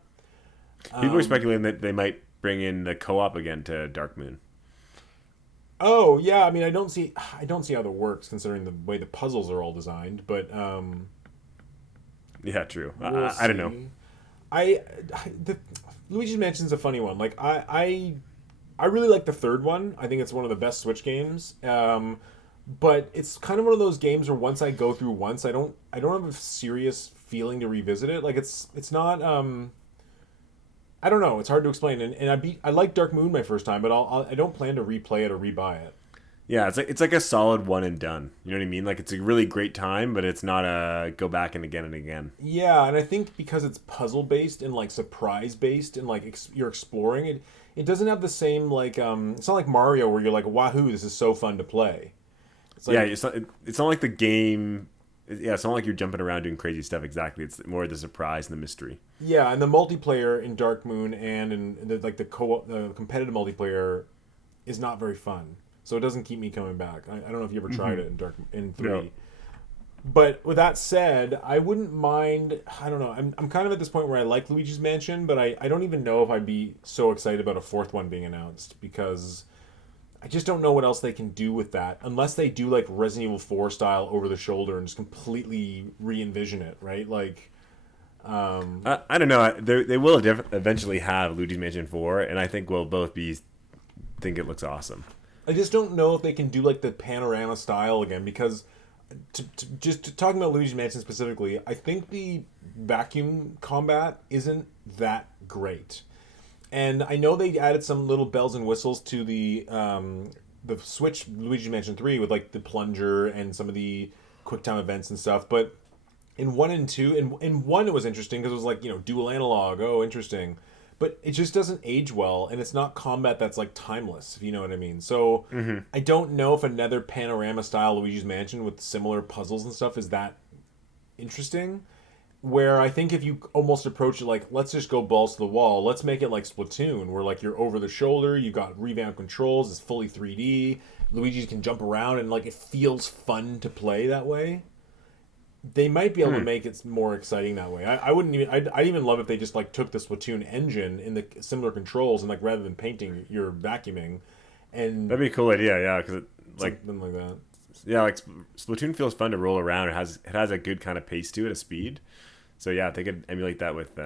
People are speculating that they might bring in the co-op again to Dark Moon. Oh yeah, I mean I don't see how that works considering the way the puzzles are all designed, but yeah, true. I don't know. The Luigi's Mansion's a funny one. Like I really like the third one. I think it's one of the best Switch games. But it's kind of one of those games where once I go through once, I don't have a serious feeling to revisit it. Like it's not I don't know. It's hard to explain. And I liked Dark Moon my first time, but I don't plan to replay it or rebuy it. Yeah, it's like a solid one and done. You know what I mean? Like it's a really great time, but it's not a go back and again and again. Yeah, and I think because it's puzzle based and like surprise based and like you're exploring it, it doesn't have the same like it's not like Mario where you're like wahoo, this is so fun to play. It's like, yeah, it's not like the game. Yeah, it's not like you're jumping around doing crazy stuff. Exactly, it's more the surprise and the mystery. Yeah, and the multiplayer in Dark Moon and in the competitive multiplayer is not very fun. So it doesn't keep me coming back. I don't know if you ever tried it in 3. No. But with that said, I wouldn't mind. I don't know. I'm kind of at this point where I like Luigi's Mansion, but I don't even know if I'd be so excited about a fourth one being announced because I just don't know what else they can do with that unless they do like Resident Evil 4 style over the shoulder and just completely re-envision it, right? Like, I don't know. They will eventually have Luigi's Mansion 4, and I think we'll both think it looks awesome. I just don't know if they can do like the panorama style again because talking about Luigi's Mansion specifically, I think the vacuum combat isn't that great. And I know they added some little bells and whistles to the Switch Luigi's Mansion 3 with like the plunger and some of the QuickTime events and stuff, but in 1 and 2, in 1 it was interesting because it was like, you know, dual analog, oh interesting. But it just doesn't age well, and it's not combat that's like timeless, if you know what I mean. So I don't know if another panorama style Luigi's Mansion with similar puzzles and stuff is that interesting. Where I think if you almost approach it like, let's just go balls to the wall, let's make it like Splatoon, where like you're over the shoulder, you got revamped controls, it's fully 3D, Luigi can jump around, and like it feels fun to play that way. They might be able to make it more exciting that way. I'd even love if they just like took the Splatoon engine in the similar controls and like rather than painting, you're vacuuming, and that'd be a cool idea. Yeah, because like something like that. Yeah, like Splatoon feels fun to roll around. It has a good kind of pace to it, a speed. So yeah, if they could emulate that with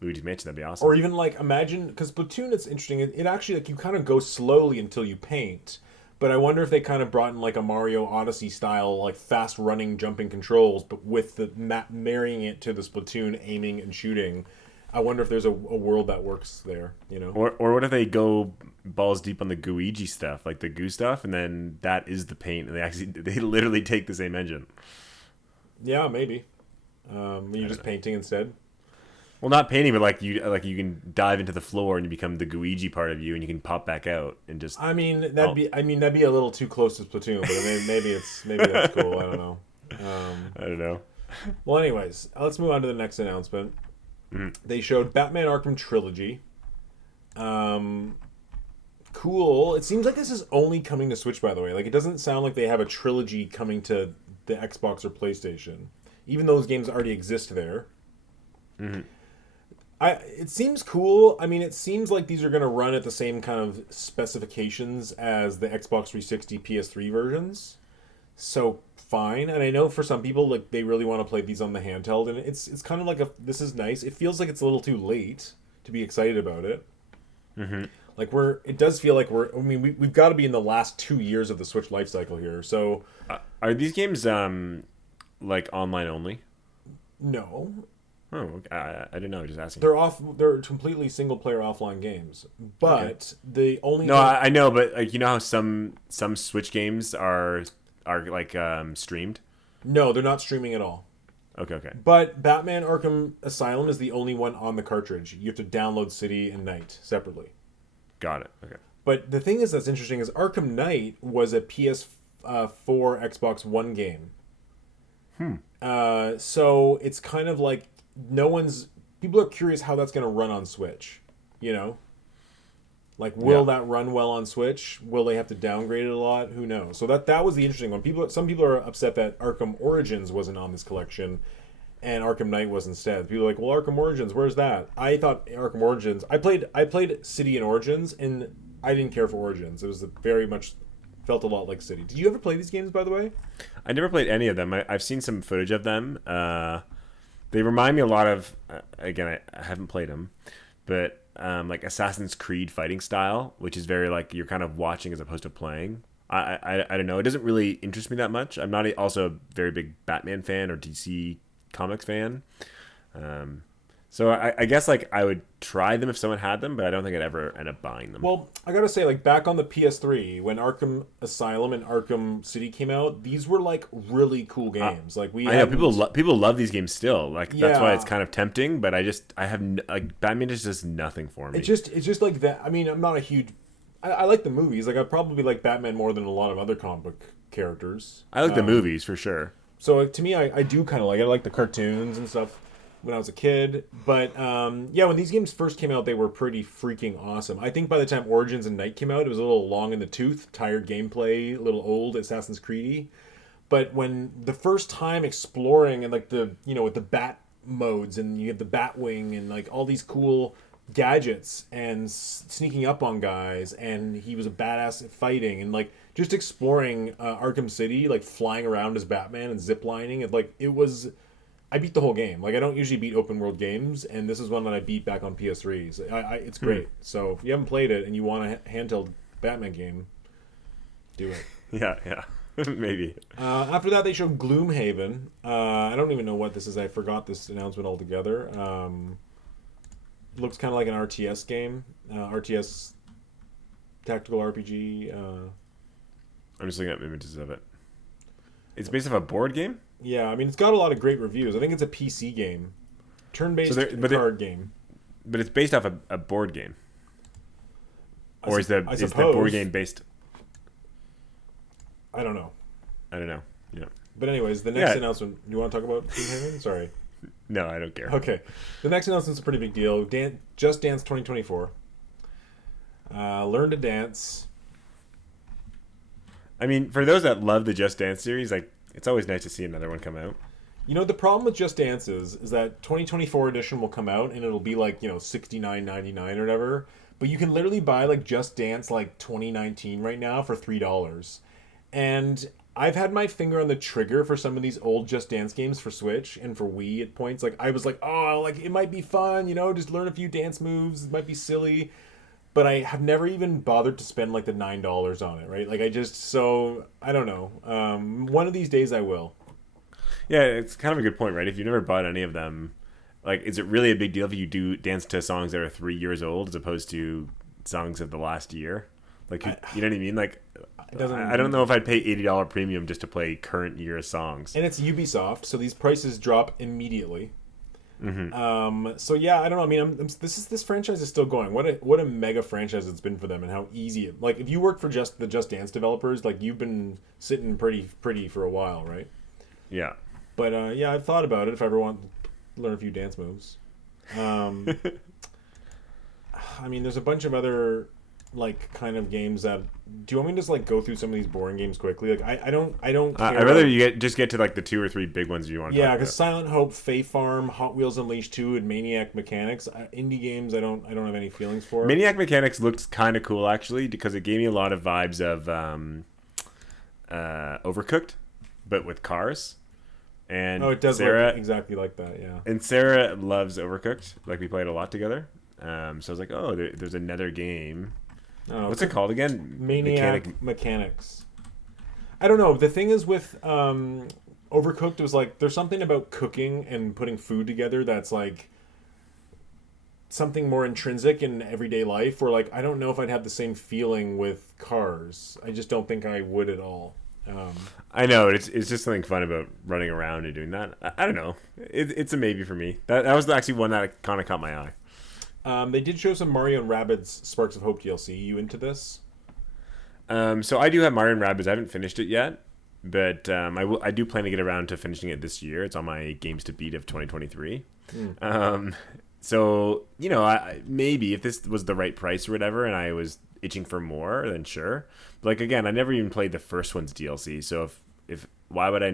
Luigi's Mansion, that'd be awesome. Or even like imagine because Splatoon, it's interesting. It actually like you kind of go slowly until you paint. But I wonder if they kind of brought in like a Mario Odyssey style, like fast running, jumping controls, but with the marrying it to the Splatoon aiming and shooting. I wonder if there's a world that works there, you know? Or what if they go balls deep on the Gooigi stuff, like the goo stuff, and then that is the paint, and they literally take the same engine. Yeah, maybe. You're just painting instead. Well, not painting, but like you can dive into the floor and you become the Gooigi part of you, and you can pop back out and just. That'd be a little too close to Splatoon, but maybe that's cool. I don't know. I don't know. Well, anyways, let's move on to the next announcement. They showed Batman Arkham Trilogy. Cool. It seems like this is only coming to Switch, by the way. Like, it doesn't sound like they have a trilogy coming to the Xbox or PlayStation, even though those games already exist there. It seems cool. I mean, it seems like these are going to run at the same kind of specifications as the Xbox 360 PS3 versions. So fine. And I know for some people, like, they really want to play these on the handheld, and it's kind of like this is nice. It feels like it's a little too late to be excited about it. Like it does feel like we've got to be in the last 2 years of the Switch life cycle here. So are these games like online only? No. Oh, okay. I didn't know. I was just asking. They're completely single player offline games. But the only I know, but like you know how some Switch games are like streamed? No, they're not streaming at all. Okay. But Batman Arkham Asylum is the only one on the cartridge. You have to download City and Night separately. Got it. Okay. But the thing that's interesting is Arkham Knight was a PS4 Xbox One game. So it's kind of like people are curious how that's going to run on Switch, you know? Like, will that run well on Switch? Will they have to downgrade it a lot? Who knows? So that was the interesting one. Some people are upset that Arkham Origins wasn't on this collection, and Arkham Knight was instead. People are like, well, Arkham Origins, where's that? I thought Arkham Origins. I played City and Origins, and I didn't care for Origins. It was very much felt a lot like City. Did you ever play these games, by the way? I never played any of them. I've seen some footage of them. They remind me a lot of. Again, I haven't played them, but. Like Assassin's Creed fighting style, which is very like you're kind of watching as opposed to playing. I don't know. It doesn't really interest me that much. I'm not also a very big Batman fan or DC Comics fan. So I guess like I would try them if someone had them, but I don't think I'd ever end up buying them. Well, I gotta say, like back on the PS3 when Arkham Asylum and Arkham City came out, these were like really cool games. Like I know people love these games still. Like that's why it's kind of tempting. But I have like Batman just does nothing for me. It's just like that. I mean, I'm not a huge. I like the movies. Like I probably like Batman more than a lot of other comic book characters. I like the movies for sure. So to me, I do kind of like it. I like the cartoons and stuff when I was a kid. But when these games first came out, they were pretty freaking awesome. I think by the time Origins and Night came out, it was a little long in the tooth, tired gameplay, a little old Assassin's Creed-y. But when the first time exploring and like with the bat modes and you have the bat wing and like all these cool gadgets and sneaking up on guys, and he was a badass at fighting and like just exploring Arkham City, like flying around as Batman and ziplining, and like I beat the whole game. Like I don't usually beat open world games, and this is one that I beat back on PS3s. It's great. So if you haven't played it and you want a handheld Batman game, do it. Yeah, maybe. After that, they showed Gloomhaven. I don't even know what this is. I forgot this announcement altogether. Looks kind of like an RTS game, RTS tactical RPG. I'm just looking at images of it. It's based off a board game? Yeah, I mean, it's got a lot of great reviews. I think it's a PC game. Turn-based card game. But it's based off a board game. Or is the board game based... I don't know. Yeah. But anyways, the next announcement... Do you want to talk about Gloomhaven? Sorry. No, I don't care. Okay. The next announcement's a pretty big deal. Just Dance 2024. Learn to dance. I mean, for those that love the Just Dance series, like it's always nice to see another one come out. You know, the problem with Just Dance is that 2024 edition will come out and it'll be like, $69.99 or whatever. But you can literally buy like Just Dance like 2019 right now for $3. And I've had my finger on the trigger for some of these old Just Dance games for Switch and for Wii at points. Like I was like, oh, like it might be fun, just learn a few dance moves. It might be silly. but I have never even bothered to spend like the $9 on it, right? Like I don't know. One of these days I will. Yeah, it's kind of a good point, right? If you've never bought any of them, like, is it really a big deal if you do dance to songs that are 3 years old as opposed to songs of the last year? Like, you know what I mean? Like, I don't know if I'd pay $80 premium just to play current year songs. And it's Ubisoft, so these prices drop immediately. So yeah, I don't know. I mean, this franchise is still going. What a mega franchise it's been for them, and how easy it. Like, if you work for the Just Dance developers, like, you've been sitting pretty for a while, right? Yeah. But yeah, I've thought about it. If I ever want to learn a few dance moves, I mean, there's a bunch of other like kind of games that. Do you want me to just like go through some of these boring games quickly? Like, I don't care. I'd rather you just get to like the 2 or 3 big ones you want. Yeah, because Silent Hope, Fae Farm, Hot Wheels Unleashed 2, and Maniac Mechanics, indie games, I don't have any feelings for. Maniac Mechanics looked kind of cool actually, because it gave me a lot of vibes of Overcooked, but with cars. And it does look exactly like that, yeah. And Sarah loves Overcooked. Like, we played a lot together. So I was like, oh, there's another game. What's it called again? Maniac Mechanics. I don't know. The thing is with Overcooked, it was like, there's something about cooking and putting food together that's like something more intrinsic in everyday life, where like I don't know if I'd have the same feeling with cars. I just don't think I would at all. I know it's just something fun about running around and doing that. I don't know. It's a maybe for me. That was actually one that kind of caught my eye. They did show some Mario and Rabbids Sparks of Hope DLC. You into this? So I do have Mario and Rabbids. I haven't finished it yet, but I do plan to get around to finishing it this year. It's on my games to beat of 2023. So, you know, maybe if this was the right price or whatever, and I was itching for more, then sure. But like, again, I never even played the first one's DLC, so if why would I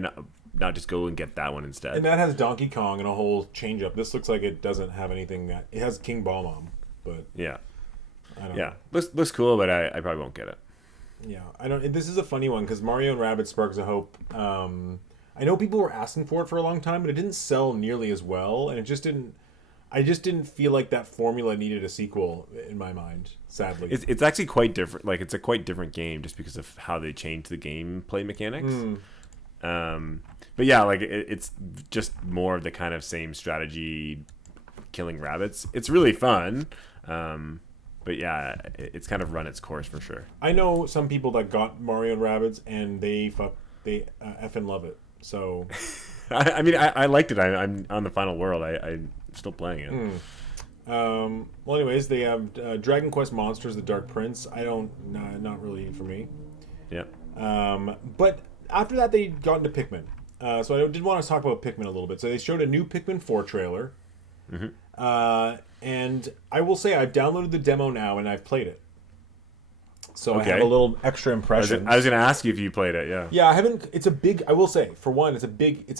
not just go and get that one instead? And that has Donkey Kong and a whole change up. This looks like it doesn't have anything that it has King Bomb, but yeah, I don't know. Looks cool, but I probably won't get it. Yeah, I don't. This is a funny one because Mario and Rabbids Sparks of Hope. I know people were asking for it for a long time, but it didn't sell nearly as well, and it just didn't. I just didn't feel like that formula needed a sequel in my mind, sadly. It's actually quite different. Like, it's a quite different game just because of how they changed the gameplay mechanics. But yeah, like, it's just more of the kind of same strategy, killing rabbits. It's really fun. But yeah, it's kind of run its course for sure. I know some people that got Mario and Rabbids and they effing love it. So, I mean, I liked it. I'm on the final world. I'm still playing it. Well, anyways, they have Dragon Quest Monsters: The Dark Prince. Not really for me. Yeah. But after that, they got into Pikmin. So I did want to talk about Pikmin a little bit. So they showed a new Pikmin 4 trailer. And I will say I've downloaded the demo now and I've played it. So okay. I have a little extra impression. I was going to ask you if you played it, yeah. Yeah, I haven't. It's a big, I will say, for one, it's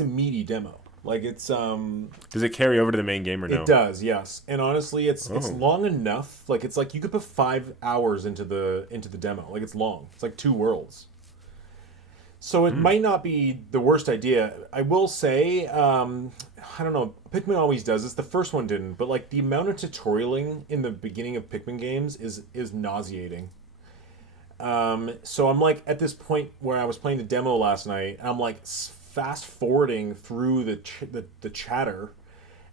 a meaty demo. Like, it's Does it carry over to the main game or no? It does, yes. And honestly, it's long enough. Like, it's like you could put 5 hours into the demo. Like, it's long. It's like 2 worlds. So it might not be the worst idea. I will say, I don't know, Pikmin always does this. The first one didn't, but like the amount of tutorialing in the beginning of Pikmin games is nauseating. So I'm like at this point where I was playing the demo last night, and I'm like fast forwarding through the chatter,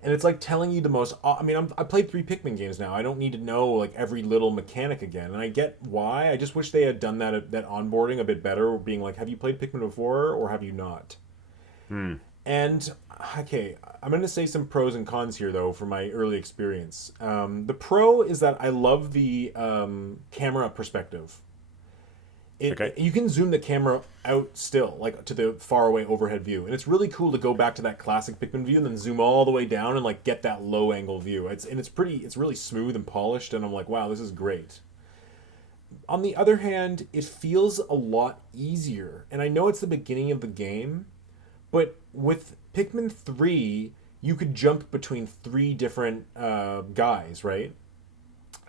and it's like telling you the most. I mean, I played 3 Pikmin games now. I don't need to know like every little mechanic again, and I get why. I just wish they had done that onboarding a bit better, being like, have you played Pikmin before or have you not? And okay, I'm going to say some pros and cons here though for my early experience. The pro is that I love the camera perspective. You can zoom the camera out still, like to the faraway overhead view, and it's really cool to go back to that classic Pikmin view and then zoom all the way down and like get that low angle view. It's really smooth and polished, and I'm like, wow, this is great. On the other hand, it feels a lot easier, and I know it's the beginning of the game, but with Pikmin 3, you could jump between 3 different guys, right?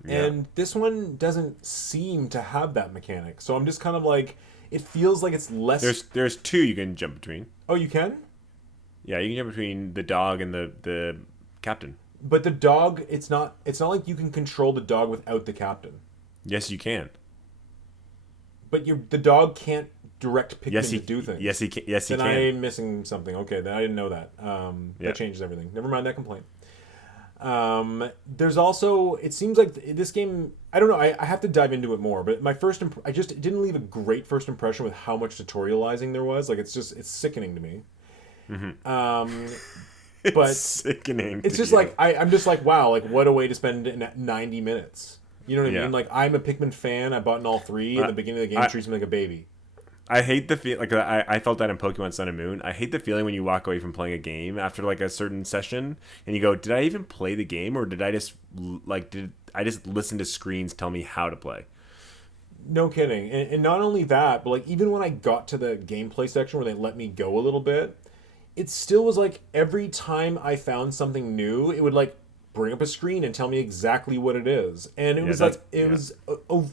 Yeah. And this one doesn't seem to have that mechanic. So I'm just kind of like, it feels like it's less... There's 2 you can jump between. Oh, you can? Yeah, you can jump between the dog and the captain. But the dog, it's not like you can control the dog without the captain. Yes, you can. But the dog can't direct Pikmin Yes, to do things. Yes, he can. Yes, he Then can. I'm missing something. Okay, then I didn't know that. Yeah. That changes everything. Never mind that complaint. There's also, it seems like this game, I don't know, I have to dive into it more, but my first I just it didn't leave a great first impression with how much tutorializing there was. Like, it's sickening to me. Um, It's but sickening. it's just like I'm just like, wow, like what a way to spend 90 minutes. You know what I Yeah. mean? Like, I'm a Pikmin fan. I bought in all three. In the beginning of the game, treats me like a baby. I hate the feel like I felt that in Pokemon Sun and Moon. I hate the feeling when you walk away from playing a game after like a certain session and you go, "Did I even play the game, or did I just listen to screens tell me how to play?" No kidding. And not only that, but like even when I got to the gameplay section where they let me go a little bit, it still was like every time I found something new, it would like bring up a screen and tell me exactly what it is. And it was like it was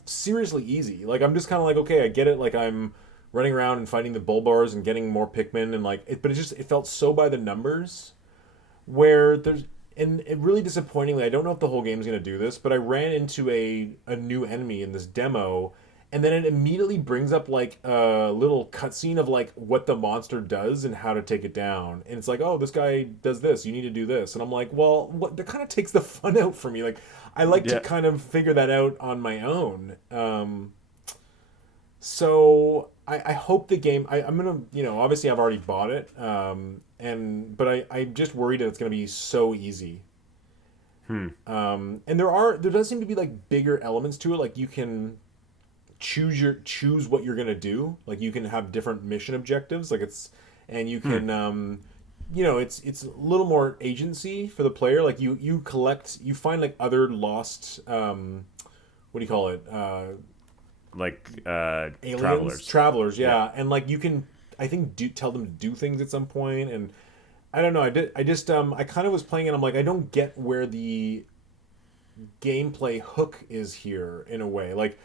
seriously easy. Like, I'm just kind of like, okay, I get it. Like, I'm running around and fighting the Bulbars and getting more Pikmin and like it, but it felt so by the numbers where there's, and it really disappointingly, I don't know if the whole game's going to do this, but I ran into a new enemy in this demo, and then it immediately brings up like a little cutscene of like what the monster does and how to take it down. And it's like, oh, this guy does this, you need to do this. And I'm like, well, what, that kind of takes the fun out for me. Like, I like to kind of figure that out on my own. So I hope the game. I'm gonna, obviously I've already bought it, but I'm just worried that it's gonna be so easy. And there does seem to be like bigger elements to it. Like, you can choose what you're gonna do. Like, you can have different mission objectives. Like, and you can it's a little more agency for the player. Like, you find like other lost what do you call it? Aliens, travelers, yeah. And like, you can, I think, tell them to do things at some point. And I don't know, I kind of was playing and I'm like, I don't get where the gameplay hook is here in a way. Like,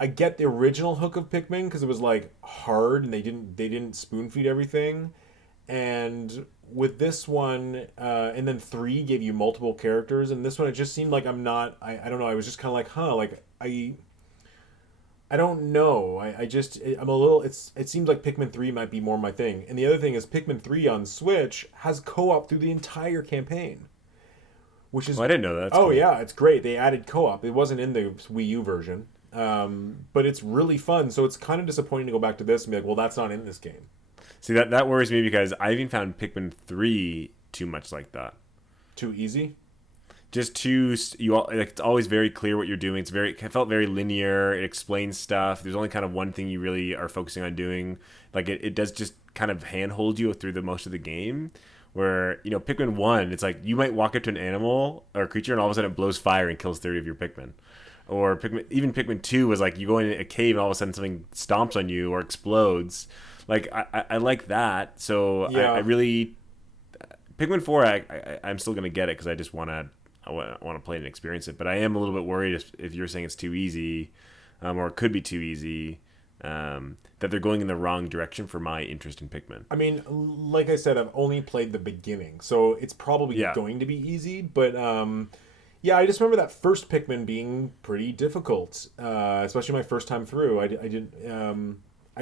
I get the original hook of Pikmin because it was like hard and they didn't spoon feed everything. And with this one, and then 3 gave you multiple characters, and this one, it just seemed like I don't know, I was just kind of like, like, I don't know. I'm a little. It seems like Pikmin 3 might be more my thing. And the other thing is, Pikmin 3 on Switch has co-op through the entire campaign, which is. Well, I didn't know that. That's cool. Cool. Yeah, it's great. They added co-op. It wasn't in the Wii U version, but it's really fun. So it's kind of disappointing to go back to this and be like, well, that's not in this game. See, that worries me because I even found Pikmin 3 too much like that. Too easy. Just it's always very clear what you're doing. It felt very linear. It explains stuff. There's only kind of one thing you really are focusing on doing. Like, it does just kind of handhold you through the most of the game. Where, Pikmin 1, it's like you might walk up to an animal or a creature and all of a sudden it blows fire and kills 30 of your Pikmin. Or even Pikmin 2 was like you go in a cave and all of a sudden something stomps on you or explodes. Like, I like that. So yeah. I really Pikmin 4 I'm still gonna get it because I just want to play and experience it. But I am a little bit worried if you're saying it's too easy, or it could be too easy, that they're going in the wrong direction for my interest in Pikmin. I mean, like I said, I've only played the beginning, so it's probably going to be easy. But I just remember that first Pikmin being pretty difficult, especially my first time through. I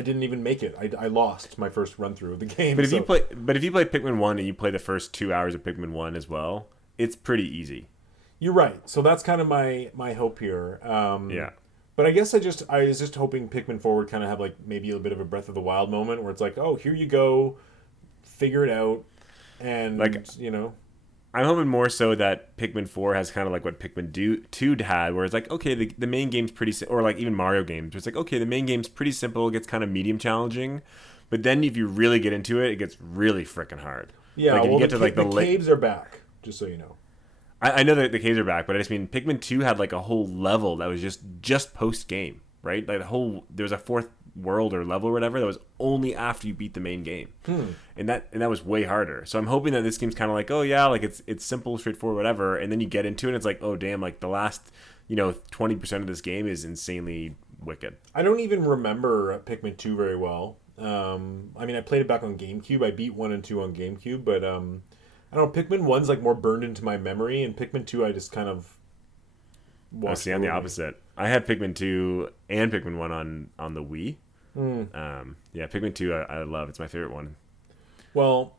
didn't even make it. I lost my first run through of the game. But if you play Pikmin 1 and you play the first 2 hours of Pikmin 1 as well, it's pretty easy. You're right. So that's kind of my hope here. Yeah. But I guess I was just hoping Pikmin 4 would kind of have like maybe a bit of a Breath of the Wild moment where it's like, oh, here you go, figure it out, and like, I'm hoping more so that Pikmin 4 has kind of like what Pikmin 2 had, where it's like, okay, the main game's pretty, or like even Mario games, where it's like, okay, the main game's pretty simple, it gets kind of medium challenging, but then if you really get into it, it gets really freaking hard. Yeah, like, well, the caves are back, just so you know. I know that the caves are back, but I just mean Pikmin 2 had like a whole level that was just post game, right? Like there was a fourth world or level or whatever that was only after you beat the main game, and that was way harder. So I'm hoping that this game's kind of like, oh yeah, like it's simple, straightforward, whatever, and then you get into it, and it's like, oh damn, like the last 20% of this game is insanely wicked. I don't even remember Pikmin 2 very well. I mean, I played it back on GameCube. I beat 1 and 2 on GameCube, but I don't know, Pikmin 1's like more burned into my memory, and Pikmin 2 I just kind of I'm the opposite. I had Pikmin 2 and Pikmin 1 on the Wii. Yeah, Pikmin 2 I love. It's my favorite one. Well,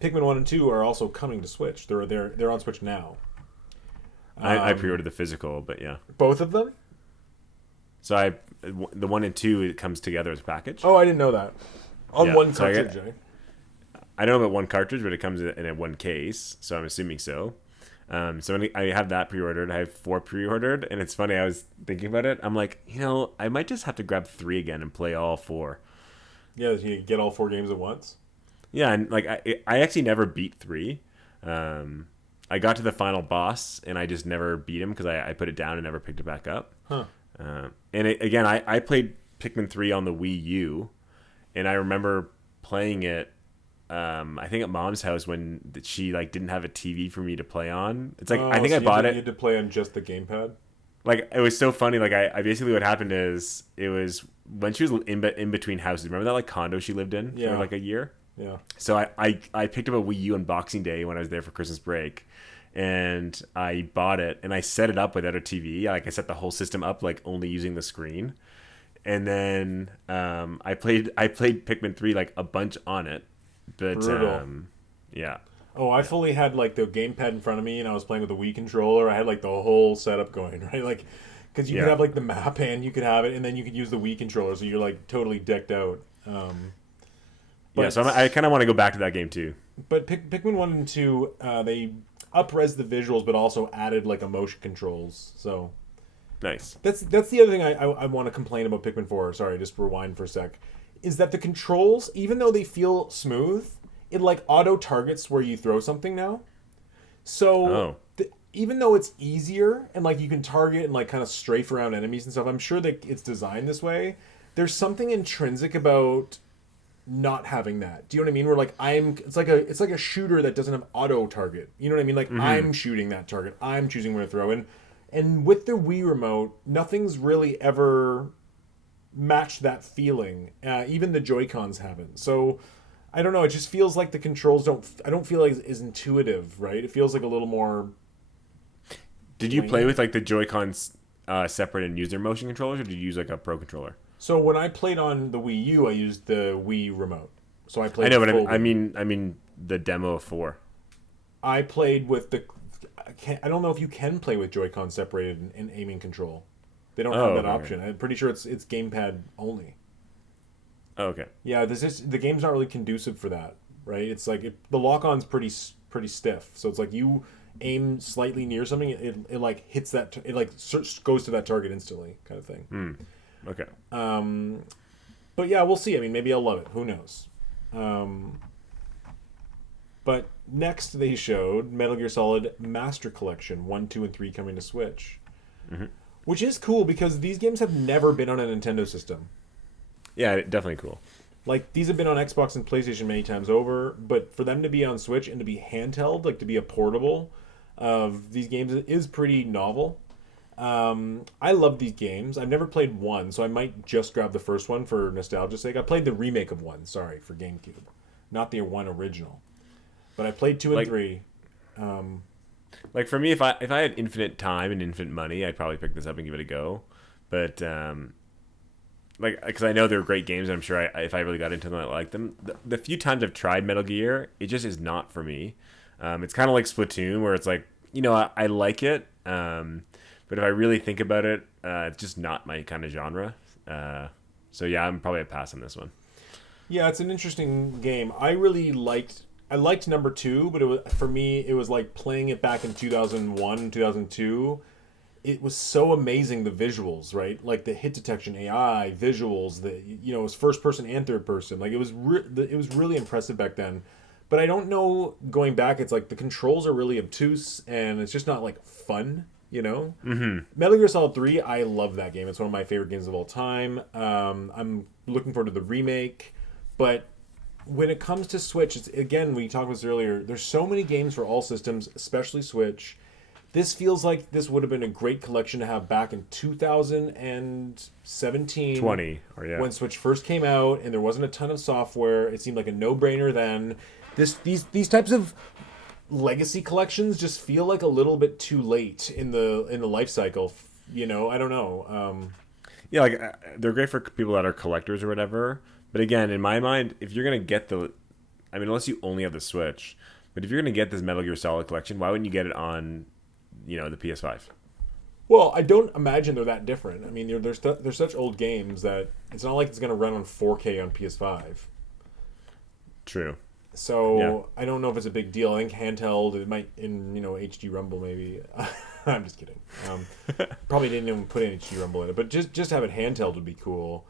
Pikmin 1 and 2 are also coming to Switch. They're on Switch now. I pre-ordered the physical, but yeah. Both of them? So the 1 and 2, it comes together as a package. Oh, I didn't know that. On one cartridge, I don't know about one cartridge, but it comes in a one case, so I'm assuming so. So I have that pre-ordered. I have 4 pre-ordered, and it's funny. I was thinking about it. I'm like, I might just have to grab 3 again and play all 4. Yeah, you get all 4 games at once. Yeah, and like I actually never beat 3. I got to the final boss, and I just never beat him because I put it down and never picked it back up. Huh. Again, I played Pikmin 3 on the Wii U, and I remember playing it. I think at Mom's house when she like didn't have a TV for me to play on. It's like I think I bought it. You had to play on just the gamepad. Like it was so funny. Like I basically what happened is it was when she was in between houses. Remember that like condo she lived in for like a year? Yeah. So I picked up a Wii U on Boxing Day when I was there for Christmas break, and I bought it and I set it up without a TV. Like I set the whole system up like only using the screen, and then I played Pikmin 3 like a bunch on it. But yeah. Oh, I fully had like the gamepad in front of me, and I was playing with the Wii controller. I had like the whole setup going, right? Like, because you could have like the map, and you could have it, and then you could use the Wii controller, so you're like totally decked out. So I kind of want to go back to that game too. But Pikmin 1 and 2, they up-res the visuals, but also added like emotion controls. So nice. That's the other thing I want to complain about Pikmin 4. Sorry, just rewind for a sec. Is that the controls, even though they feel smooth, it like auto targets where you throw something now. So even though it's easier and like you can target and like kind of strafe around enemies and stuff, I'm sure that it's designed this way. There's something intrinsic about not having that. Do you know what I mean? Where like it's like a shooter that doesn't have auto target. You know what I mean? Like I'm shooting that target. I'm choosing where to throw. And with the Wii remote, nothing's really ever matched that feeling. Even the Joy-Cons haven't. So I don't know. It just feels like the controls I don't feel like is intuitive, right? It feels like a little more. Did you play with like the Joy-Cons separate and use their motion controllers, or did you use like a Pro controller? So when I played on the Wii U, I used the Wii remote. So I played. I know, but I mean the demo of 4. I played with I don't know if you can play with Joy-Con separated in aiming control. They don't have that option. I'm pretty sure it's gamepad only. Oh, okay. Yeah, the game's not really conducive for that, right? It's like the lock-on's pretty stiff. So it's like you aim slightly near something, it like hits that, it like goes to that target instantly, kind of thing. Okay. But yeah, we'll see. I mean, maybe I'll love it. Who knows? But next they showed Metal Gear Solid Master Collection 1, 2, and 3 coming to Switch. Which is cool because these games have never been on a Nintendo system. Yeah, definitely cool. Like, these have been on Xbox and PlayStation many times over, but for them to be on Switch and to be handheld, like to be a portable of these games is pretty novel. I love these games. I've never played 1, so I might just grab the first one for nostalgia's sake. I played the remake of 1, sorry, for GameCube. Not the 1 original. But I played 2 and 3. Like for me, if I had infinite time and infinite money, I'd probably pick this up and give it a go. But like, because I know they're great games, and I'm sure if I really got into them, I like them. The few times I've tried Metal Gear, it just is not for me. It's kind of like Splatoon, where it's like, I like it, but if I really think about it, it's just not my kind of genre. So yeah, I'm probably a pass on this one. Yeah, it's an interesting game. I liked number 2, but for me, it was like playing it back in 2001, 2002. It was so amazing, the visuals, right? Like the hit detection AI visuals, it was first person and third person. Like it was really impressive back then. But I don't know, going back, it's like the controls are really obtuse and it's just not like fun, Metal Gear Solid 3, I love that game. It's one of my favorite games of all time. I'm looking forward to the remake, but when it comes to Switch, again, we talked about this earlier, there's so many games for all systems, especially Switch. This feels like this would have been a great collection to have back in 2017. When Switch first came out and there wasn't a ton of software. It seemed like a no-brainer then. These types of legacy collections just feel like a little bit too late in the life cycle I don't know. Yeah, like they're great for people that are collectors or whatever. But again, in my mind, if you're gonna get I mean, unless you only have the Switch, but if you're gonna get this Metal Gear Solid collection, why wouldn't you get it on, the PS5? Well, I don't imagine they're that different. I mean, they're such old games that it's not like it's going to run on 4K on PS5. True. So Yeah. I don't know if it's a big deal. I think handheld, it might in HD Rumble maybe. I'm just kidding. Probably didn't even put in HD Rumble in it, but just have it handheld would be cool.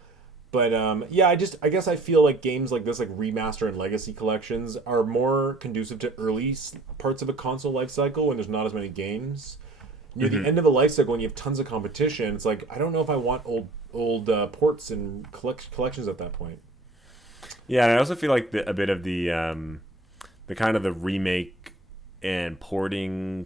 But yeah, I guess I feel like games like this, like remaster and legacy collections, are more conducive to early parts of a console life cycle when there's not as many games. Near the end of a life cycle, when you have tons of competition, it's like I don't know if I want old ports and collections at that point. Yeah, and I also feel like a bit of the kind of the remake and porting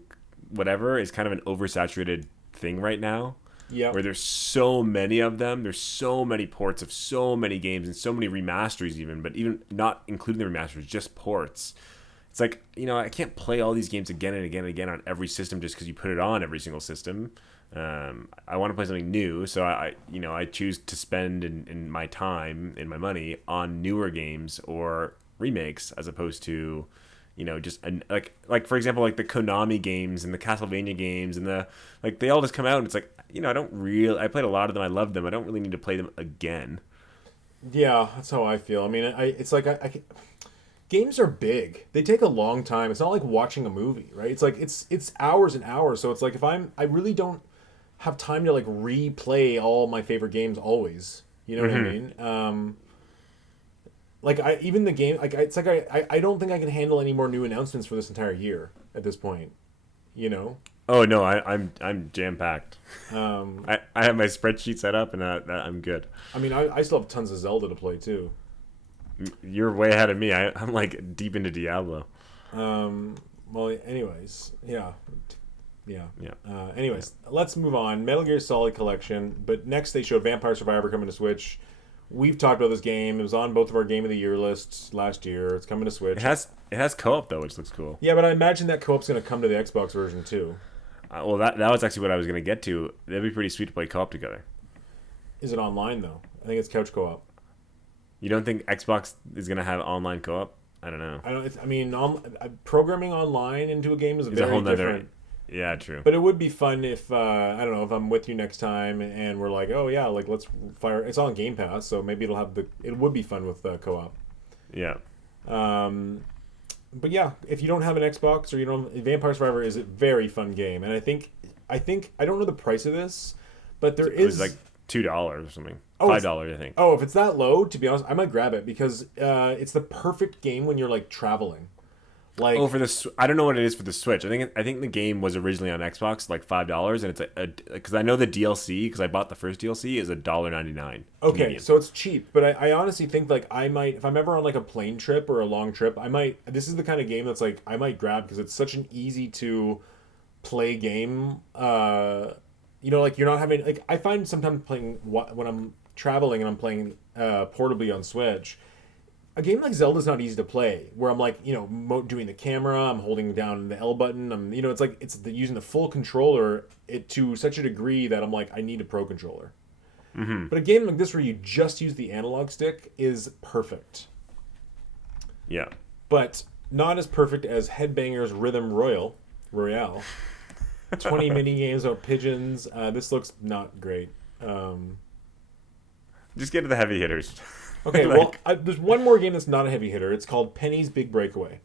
whatever is kind of an oversaturated thing right now. Yeah. Where there's so many of them, there's so many ports of so many games and so many remasters even, but even not including the remasters, just ports. It's like, I can't play all these games again and again and again on every system just because you put it on every single system. I want to play something new, so I choose to spend in my time and my money on newer games or remakes as opposed to, just like for example, like the Konami games and the Castlevania games and they all just come out and it's like, I played a lot of them, I love them, I don't really need to play them again. Yeah, that's how I feel. I mean, it's like games are big. They take a long time. It's not like watching a movie, right? It's like it's hours and hours. So it's like I really don't have time to like replay all my favorite games always. You know what I mean? Like even the game, like it's like I don't think I can handle any more new announcements for this entire year at this point. Oh no, I'm jam packed. Um, I have my spreadsheet set up and I'm good. I mean, I still have tons of Zelda to play too. You're way ahead of me. I'm like deep into Diablo. Well, anyways, yeah. Yeah. Anyways, let's move on. Metal Gear Solid Collection, but next they showed Vampire Survivor coming to Switch. We've talked about this game. It was on both of our Game of the Year lists last year. It's coming to Switch. It has co-op though, which looks cool. Yeah, but I imagine that co-op's going to come to the Xbox version too. Well, that was actually what I was going to get to. That'd be pretty sweet to play co-op together. Is it online though? I think it's couch co-op. You don't think Xbox is going to have online co-op? I don't know. I mean, programming online into a game is It's very a whole nother. different. Yeah, true. But it would be fun if I don't know, if I'm with you next time and we're like, oh yeah, like let's fire. It's on Game Pass, so maybe it would be fun with co-op. Yeah. But yeah, if you don't have an Xbox or you don't, Vampire Survivor is a very fun game, and I think I don't know the price of this, but it was like $2 or something. Oh, $5, I think. Oh, if it's that low, to be honest, I might grab it because it's the perfect game when you're like traveling. Like, I don't know what it is for the Switch. I think the game was originally on Xbox like $5, and it's because I know the DLC because I bought the first DLC is $1.99. Okay, Canadian. so it's cheap, but I honestly think like I might, if I'm ever on like a plane trip or a long trip, I might. This is the kind of game that's like I might grab because it's such an easy to play game. Like you're not having like I find sometimes playing when I'm traveling and I'm playing portably on Switch. A game like Zelda's not easy to play, where I'm like, doing the camera, I'm holding down the L button, it's like using the full controller to such a degree that I'm like, I need a pro controller. Mm-hmm. But a game like this where you just use the analog stick is perfect. Yeah. But not as perfect as Headbanger's Rhythm Royale. 20 mini games about pigeons. This looks not great. Just get to the heavy hitters. Okay, there's one more game that's not a heavy hitter. It's called Penny's Big Breakaway.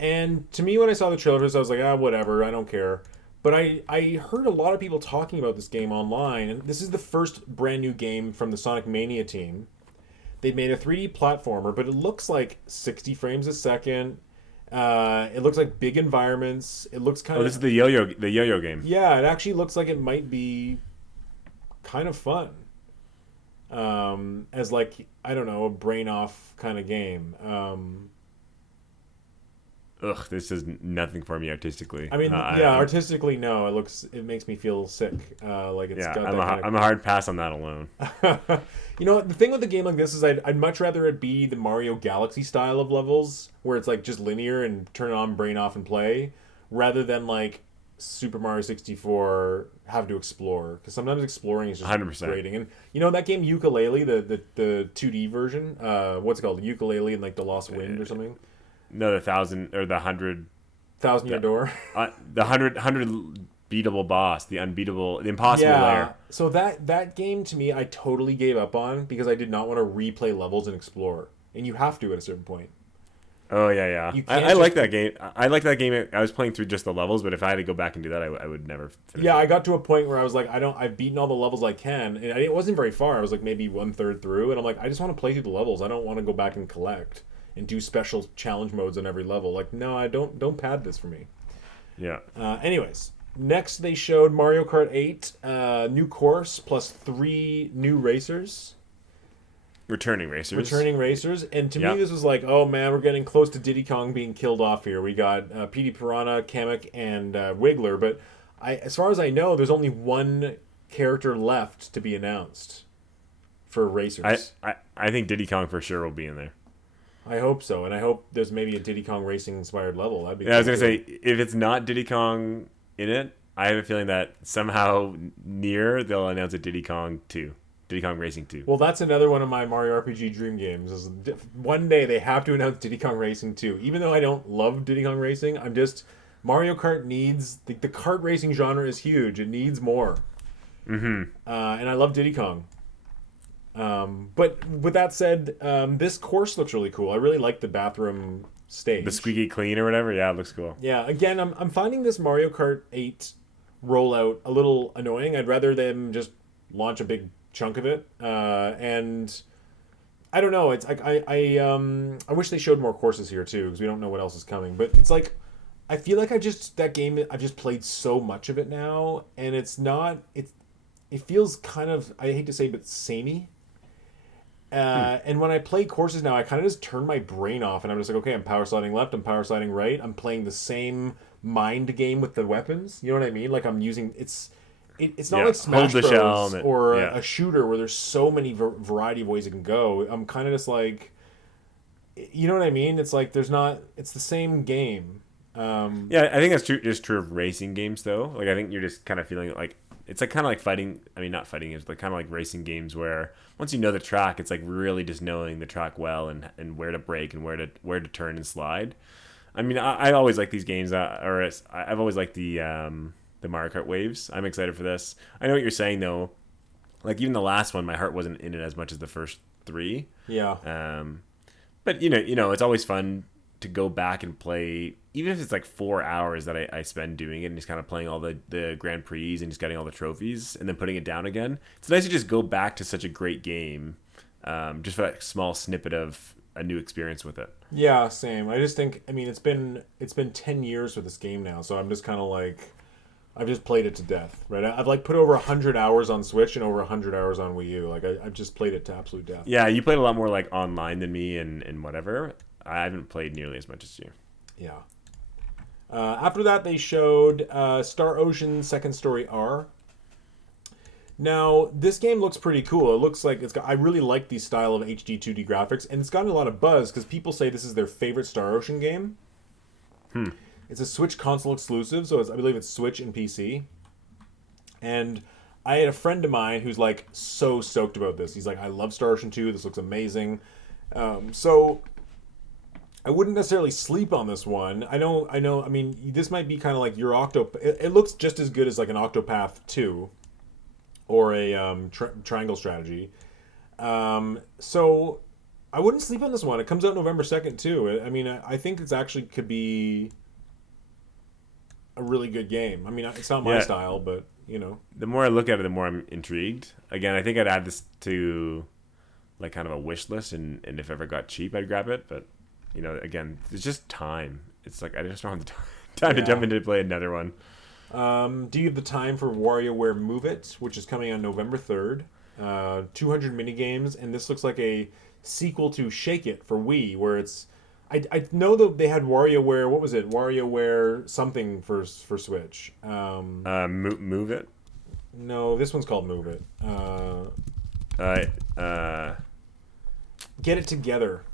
And to me, when I saw the trailer, I was like, whatever, I don't care. But I heard a lot of people talking about this game online, and this is the first brand new game from the Sonic Mania team. They've made a 3D platformer, but it looks like 60 frames a second. It looks like big environments. It looks kind of... Oh, this is the yo-yo game. Yeah, it actually looks like it might be kind of fun. As like, I don't know, a brain off kind of game. This is nothing for me artistically. I mean, artistically, no. It makes me feel sick. I'm a hard pass on that alone. The thing with a game like this is I'd much rather it be the Mario Galaxy style of levels, where it's like just linear and turn it on, brain off, and play, rather than like Super Mario 64 have to explore, because sometimes exploring is just 100%. grating. And you know that game Yooka-Laylee, the 2D version, what's it called, Yooka-Laylee and like the Lost Wind or something? No, the 1,000 or the 100. 1,000-Year Door. The 100 beatable boss, the impossible layer. So that game to me, I totally gave up on because I did not want to replay levels and explore, and you have to at a certain point. Oh yeah. I like that game. I like that game. I was playing through just the levels, but if I had to go back and do that, I would never finish. Yeah, I got to a point where I was like, I've beaten all the levels I can, and it wasn't very far. I was like maybe 1/3 through, and I'm like, I just want to play through the levels. I don't want to go back and collect and do special challenge modes on every level. Like, no, I don't pad this for me. Yeah. Anyways, next they showed Mario Kart 8, new course plus 3 new racers. Returning racers. And to me this was like, oh man, we're getting close to Diddy Kong being killed off here. We got Petey Piranha, Kamek, and Wiggler, but as far as I know, there's only one character left to be announced for racers. I think Diddy Kong for sure will be in there. I hope so, and I hope there's maybe a Diddy Kong racing inspired level. That'd be I was gonna say, if it's not Diddy Kong in it, I have a feeling that somehow they'll announce a Diddy Kong 2. Diddy Kong Racing 2. Well, that's another one of my Mario RPG dream games. Is one day they have to announce Diddy Kong Racing 2. Even though I don't love Diddy Kong Racing, Mario Kart needs the kart racing genre is huge. It needs more. Mm-hmm. And I love Diddy Kong. But with that said, this course looks really cool. I really like the bathroom stage. The squeaky clean or whatever. Yeah, it looks cool. Yeah. Again, I'm finding this Mario Kart 8 rollout a little annoying. I'd rather them just launch a big chunk of it, and I don't know. It's like I wish they showed more courses here too, because we don't know what else is coming. But it's like I feel like I've just played so much of it now, and it feels kind of, I hate to say, but samey. And when I play courses now, I kind of just turn my brain off, and I'm just like, okay, I'm power sliding left, I'm power sliding right, I'm playing the same mind game with the weapons. You know what I mean? Like I'm using It's not like Smash Bros. Or a shooter where there's so many variety of ways it can go. I'm kind of just like, you know what I mean? It's like it's the same game. Yeah, I think that's just true of racing games though. Like I think you're just kind of feeling like it's like kind of like fighting. I mean, not fighting games, but kind of like racing games where once you know the track, it's like really just knowing the track well and where to brake and where to turn and slide. I mean, I always like these games, I've always liked the Mario Kart waves. I'm excited for this. I know what you're saying though. Like even the last one, my heart wasn't in it as much as the first 3. Yeah. But you know, it's always fun to go back and play, even if it's like 4 hours that I spend doing it and just kind of playing all the Grand Prix and just getting all the trophies and then putting it down again. It's nice to just go back to such a great game, just for that small snippet of a new experience with it. Yeah, same. I just think, I mean, it's been 10 years with this game now, so I'm just kind of like, I've just played it to death, right? I've like put over 100 hours on Switch and over 100 hours on Wii U. Like I've just played it to absolute death. Yeah, you played a lot more like online than me and whatever. I haven't played nearly as much as you. Yeah. After that, they showed Star Ocean Second Story R. Now, this game looks pretty cool. It looks like I really like the style of HD 2D graphics, and it's gotten a lot of buzz because people say this is their favorite Star Ocean game. It's a Switch console exclusive, so I believe it's Switch and PC. And I had a friend of mine who's like so stoked about this. He's like, I love Star Ocean 2. This looks amazing. So I wouldn't necessarily sleep on this one. I know. I mean, this might be kind of like your It looks just as good as like an Octopath 2 or a Triangle Strategy. So I wouldn't sleep on this one. It comes out November 2nd too. I mean, I think it's actually could be a really good game. I mean, it's not my style, but you know. The more I look at it, the more I'm intrigued. Again, I think I'd add this to like kind of a wish list, and if it ever got cheap, I'd grab it. But you know, again, it's just time. It's like I just don't have the time to jump into play another one. Do you have the time for WarioWare Move It, which is coming on November 3rd? 200 minigames, and this looks like a sequel to Shake It for Wii, where it's... I know that they had WarioWare... What was it? WarioWare something for Switch. Move It? No, this one's called Move It. Get It Together.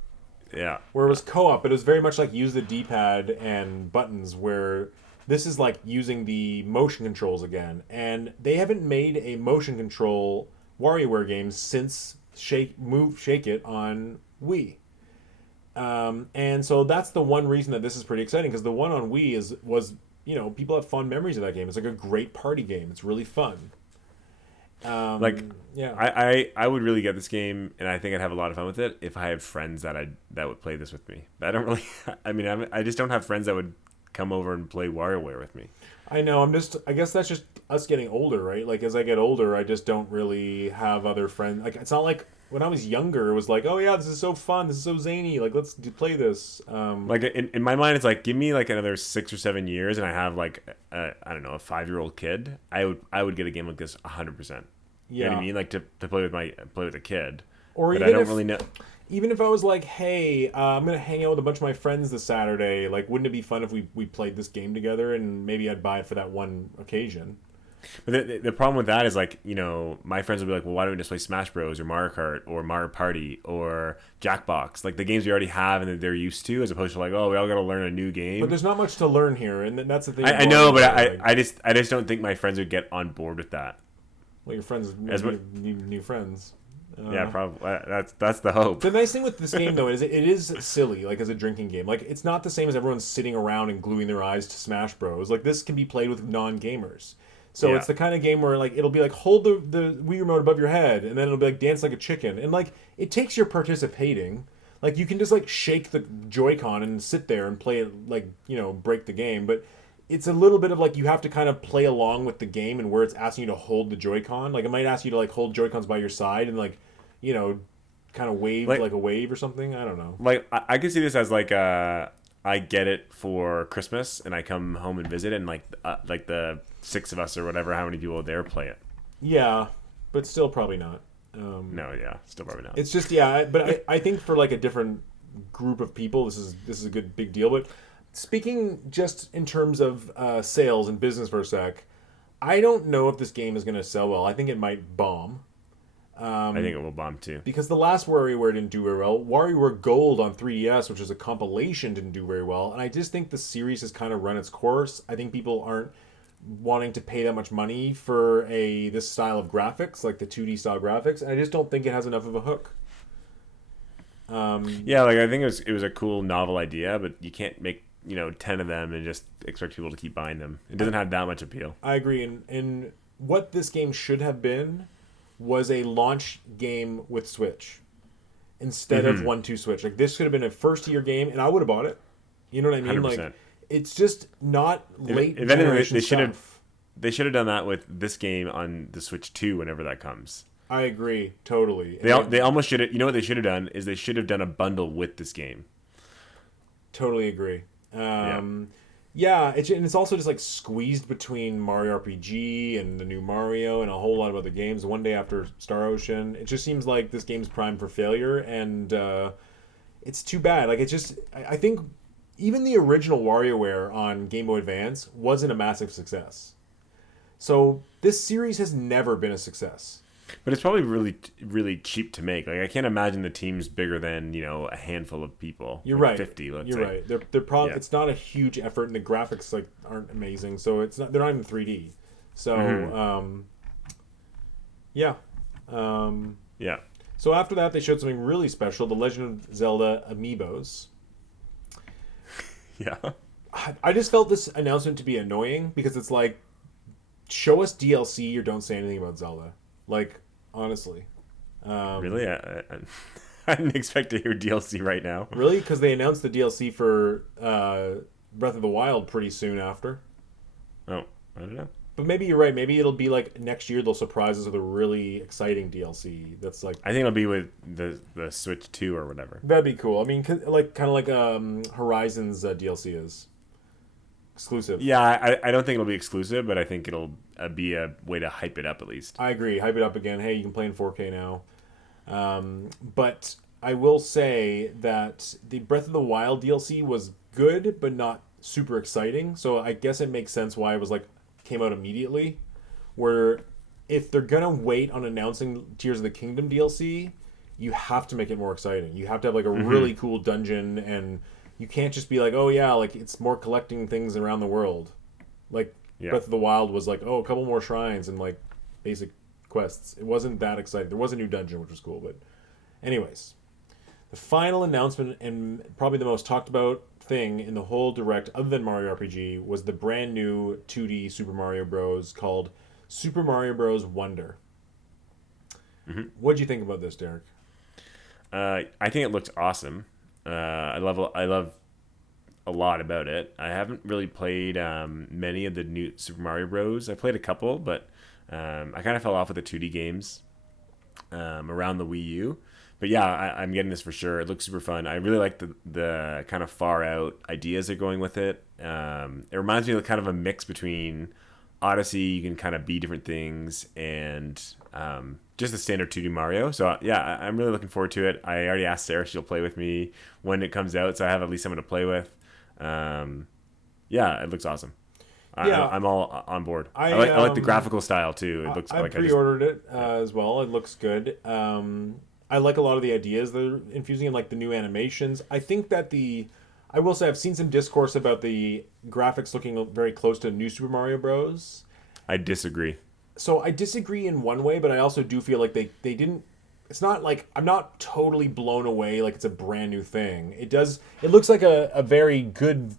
Yeah. Where it was co-op, but it was very much like use the D-pad and buttons, where This is like using the motion controls again, and they haven't made a motion control WarioWare game since Shake It on Wii. And so that's the one reason that this is pretty exciting, because the one on Wii was people have fond memories of that game. It's like a great party game. It's really fun. Yeah, I would really get this game, and I think I'd have a lot of fun with it if I had friends that would play this with me. But I don't really. I mean, I just don't have friends that would come over and play WarioWare with me. I know. I guess that's just us getting older, right? Like as I get older, I just don't really have other friends. Like it's not like when I was younger, it was like, oh yeah, this is so fun, this is so zany. Like let's play this. Like in my mind, it's like give me like another 6 or 7 years, and I have like I don't know, a 5-year-old kid. I would get a game like this 100%. You know what I mean? Like to play with a kid. Or but even I don't really know. Even if I was like, hey, I'm gonna hang out with a bunch of my friends this Saturday. Like, wouldn't it be fun if we played this game together? And maybe I'd buy it for that one occasion. But the problem with that is like, my friends will be like, well, why don't we just play Smash Bros. Or Mario Kart or Mario Party or Jackbox? Like the games we already have and that they're used to, as opposed to like, oh, we all got to learn a new game. But there's not much to learn here, and that's the thing. I know, but I just don't think my friends would get on board with that. Well, your friends need new friends. Yeah, probably. That's the hope. The nice thing with this game, though, is it is silly, like as a drinking game. Like it's not the same as everyone sitting around and gluing their eyes to Smash Bros. Like this can be played with non-gamers. So it's the kind of game where like it'll be like hold the Wii remote above your head, and then it'll be like dance like a chicken, and like it takes your participating. Like you can just like shake the Joy-Con and sit there and play it, like break the game, but it's a little bit of like you have to kind of play along with the game, and where it's asking you to hold the Joy-Con. Like it might ask you to like hold Joy-Cons by your side and like kind of wave like a wave or something. I don't know. Like I could see this as like I get it for Christmas and I come home and visit, and like the 6 of us or whatever, how many people there play it. Yeah, but still probably not. No, yeah, still probably not. It's just but I think for like a different group of people, this is a good big deal. But speaking just in terms of sales and business for a sec, I don't know if this game is going to sell well. I think it might bomb. I think it will bomb too. Because the last WarioWare didn't do very well. WarioWare Gold on 3DS, which is a compilation, didn't do very well. And I just think the series has kind of run its course. I think people aren't wanting to pay that much money for this style of graphics, like the 2D style graphics. And I just don't think it has enough of a hook. Yeah, like I think it was a cool novel idea, but you can't make 10 of them and just expect people to keep buying them. It doesn't have that much appeal. I agree. And what this game should have been was a launch game with Switch instead of 1-2 Switch. Like this could have been a first-year game, and I would have bought it. You know what I mean? 100%. Like it's just not late if anything, generation they should have done that with this game on the Switch 2 whenever that comes. I agree totally. They almost should have. You know what they should have done is they should have done a bundle with this game. Totally agree. Yeah, it's also just like squeezed between Mario RPG and the new Mario and a whole lot of other games. One day after Star Ocean, it just seems like this game's primed for failure, and it's too bad. Like I think even the original WarioWare on Game Boy Advance wasn't a massive success. So this series has never been a success. But it's probably really, really cheap to make. Like I can't imagine the team's bigger than a handful of people. You're like right. 50. Let's say. You're right. They're probably it's not a huge effort, and the graphics like aren't amazing. So it's not. They're not even 3D. So yeah. Yeah. So after that, they showed something really special: The Legend of Zelda Amiibos. Yeah. I just felt this announcement to be annoying because it's like, show us DLC or don't say anything about Zelda. Like, honestly. Really? I didn't expect to hear DLC right now. Really? Because they announced the DLC for Breath of the Wild pretty soon after. Oh, I don't know. But maybe you're right. Maybe it'll be like next year they'll surprise us with a really exciting DLC that's like... I think it'll be with the Switch 2 or whatever. That'd be cool. I mean, kind of like Horizon's DLC is. Exclusive. Yeah, I don't think it'll be exclusive, but I think it'll be a way to hype it up at least. I agree. Hype it up again. Hey, you can play in 4K now. But I will say that the Breath of the Wild DLC was good, but not super exciting. So I guess it makes sense why it was like came out immediately. Where if they're gonna wait on announcing Tears of the Kingdom DLC, you have to make it more exciting. You have to have like a really cool dungeon, and you can't just be like, oh yeah, like it's more collecting things around the world. Like Yeah. Breath of the Wild was like, oh, a couple more shrines and like basic quests. It wasn't that exciting. There was a new dungeon, which was cool, but anyways, the final announcement and probably the most talked about thing in the whole direct, other than Mario RPG, was the brand new 2D Super Mario Bros. Called Super Mario Bros. Wonder. What'd you think about this, Derek? I think it looks awesome. I love a lot about it. I haven't really played many of the new Super Mario Bros. I played a couple, but I kind of fell off with the 2D games around the Wii U. But yeah, I'm getting this for sure. It looks super fun. I really like the kind of far out ideas they're going with it. It reminds me of kind of a mix between Odyssey. You can kind of be different things and just the standard 2D Mario. So yeah, I'm really looking forward to it. I already asked Sarah if she'll play with me when it comes out, so I have at least someone to play with. Yeah, it looks awesome. I'm all on board. I like the graphical style too. It looks I like pre-ordered it as well. It looks good. I like a lot of the ideas they're infusing in, like the new animations. I think that I will say I've seen some discourse about the graphics looking very close to New Super Mario Bros. I disagree. So I disagree in one way, but I also do feel like they didn't. It's not like I'm not totally blown away like it's a brand new thing. It looks like a very good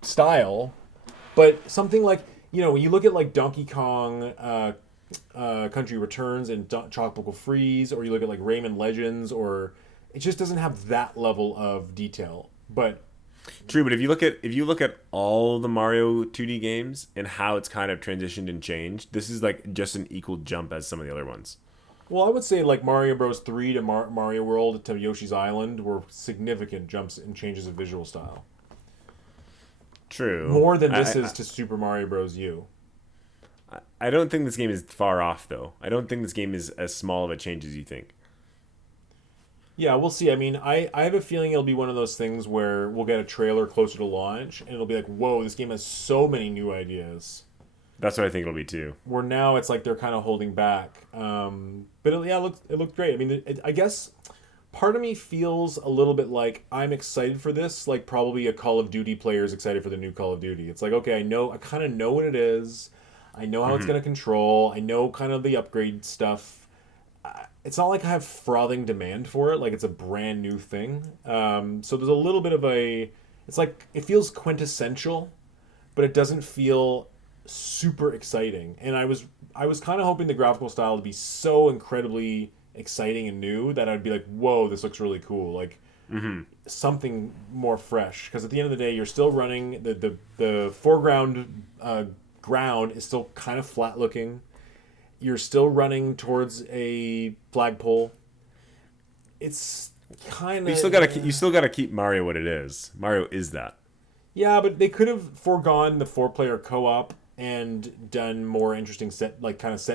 style, but something like, when you look at like Donkey Kong Country Returns and Tropical Freeze, or you look at like Rayman Legends, or it just doesn't have that level of detail. But true, but if you look at all the Mario 2D games and how it's kind of transitioned and changed, this is like just an equal jump as some of the other ones. well, I would say like Mario Bros. 3 to Mario World to Yoshi's Island were significant jumps and changes of visual style. True. More than this is to Super Mario Bros. U. I don't think this game is far off, though. I don't think this game is as small of a change as you think. Yeah, we'll see. I mean, I have a feeling it'll be one of those things where we'll get a trailer closer to launch, and it'll be like, whoa, this game has so many new ideas. That's what I think it'll be, too. Where now it's like they're kind of holding back. But it looked great. I mean, I guess part of me feels a little bit like I'm excited for this, like probably a Call of Duty player is excited for the new Call of Duty. It's like, okay, I kind of know what it is. I know how it's going to control. I know kind of the upgrade stuff. It's not like I have frothing demand for it. Like it's a brand new thing. So there's a little bit of it's like, it feels quintessential, but it doesn't feel super exciting. And I was kind of hoping the graphical style to be so incredibly exciting and new that I'd be like, whoa, this looks really cool. Like something more fresh. Because at the end of the day, you're still running the foreground ground is still kind of flat looking. You're still running towards a flagpole. It's kind of you still gotta keep Mario what it is. Mario is that. Yeah, but they could have foregone the 4-player co-op and done more interesting set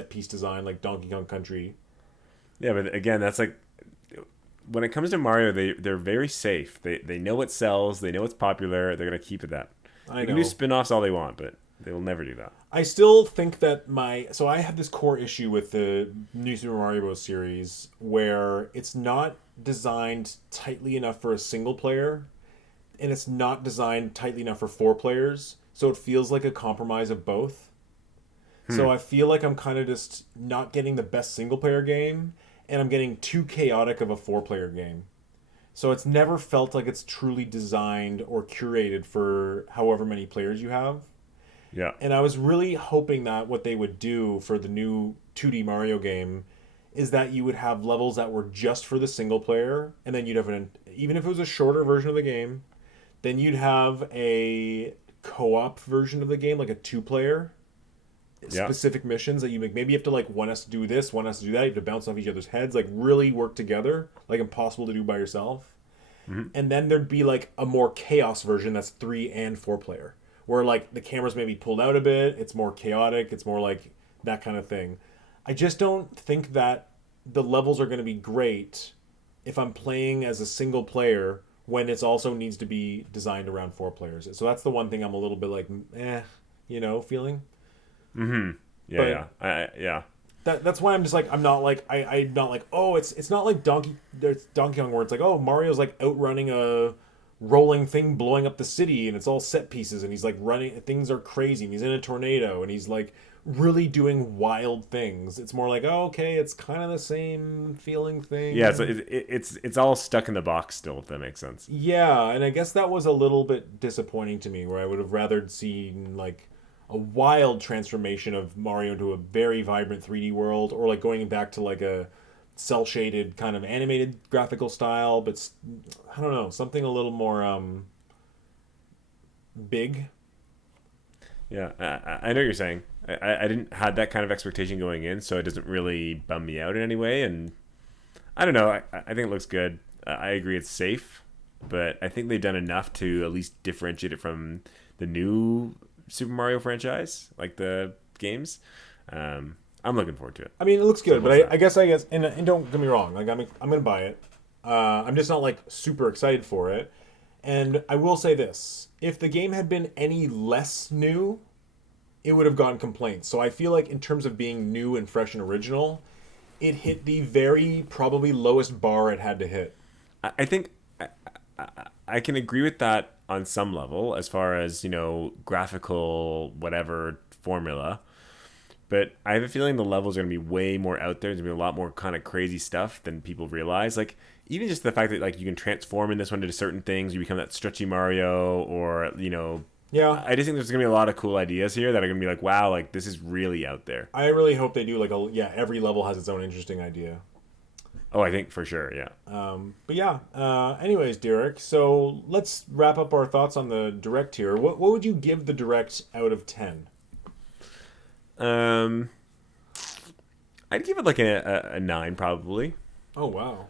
piece design like Donkey Kong Country. Yeah, but again, that's like when it comes to Mario, they're very safe. They know what sells. They know what's popular. They're gonna keep it that. They can do spin-offs all they want, but they will never do that. I still think that I have this core issue with the new Super Mario Bros. Series where it's not designed tightly enough for a single player, and it's not designed tightly enough for 4 players, so it feels like a compromise of both. So I feel like I'm kind of just not getting the best single player game, and I'm getting too chaotic of a 4-player game. So it's never felt like it's truly designed or curated for however many players you have. Yeah. And I was really hoping that what they would do for the new 2D Mario game is that you would have levels that were just for the single player, and then you'd have even if it was a shorter version of the game, then you'd have a co-op version of the game, like a 2-player. Specific missions that you make. Maybe you have to like, one has to do this, one has to do that. You have to bounce off each other's heads, like really work together, like impossible to do by yourself. And then there'd be like a more chaos version that's 3 and 4-player, where like the camera's maybe pulled out a bit. It's more chaotic. It's more like that kind of thing. I just don't think that the levels are going to be great if I'm playing as a single player when it also needs to be designed around 4 players. So that's the one thing I'm a little bit like, feeling. Yeah. That's why I'm just like, I'm not like, I'm not like, oh, it's not like Donkey Kong where it's like, oh, Mario's like outrunning a rolling thing blowing up the city, and it's all set pieces, and he's like running, things are crazy, and he's in a tornado, and he's like really doing wild things. It's more like, oh, okay, it's kind of the same feeling Yeah, so thing. it's all stuck in the box still, if that makes sense. Yeah, and I guess that was a little bit disappointing to me, where I would have rather seen like a wild transformation of Mario into a very vibrant 3D world, or like going back to like a cell shaded kind of animated graphical style, but I don't know, something a little more big. Yeah, I know what you're saying. I didn't had that kind of expectation going in, so it doesn't really bum me out in any way. And I don't know. I think it looks good. I agree it's safe, but I think they've done enough to at least differentiate it from the new Super Mario franchise, like the games. I'm looking forward to it. I mean, it looks good, Simple but as that. I guess, and don't get me wrong, like I'm gonna buy it. I'm just not like super excited for it. And I will say this: if the game had been any less new, it would have gotten complaints. So I feel like in terms of being new and fresh and original, it hit the very probably lowest bar it had to hit. I think I can agree with that on some level, as far as graphical whatever formula. But I have a feeling the levels are going to be way more out there. There's going to be a lot more kind of crazy stuff than people realize. Like, even just the fact that, like, you can transform in this one into certain things. You become that stretchy Mario, or, Yeah, I just think there's going to be a lot of cool ideas here that are going to be like, wow, like, this is really out there. I really hope they do like yeah, every level has its own interesting idea. Oh, I think for sure, yeah. But yeah, anyways, Derek, so let's wrap up our thoughts on the direct here. What would you give the direct out of 10? Um, I'd give it like a 9 probably. Oh, wow.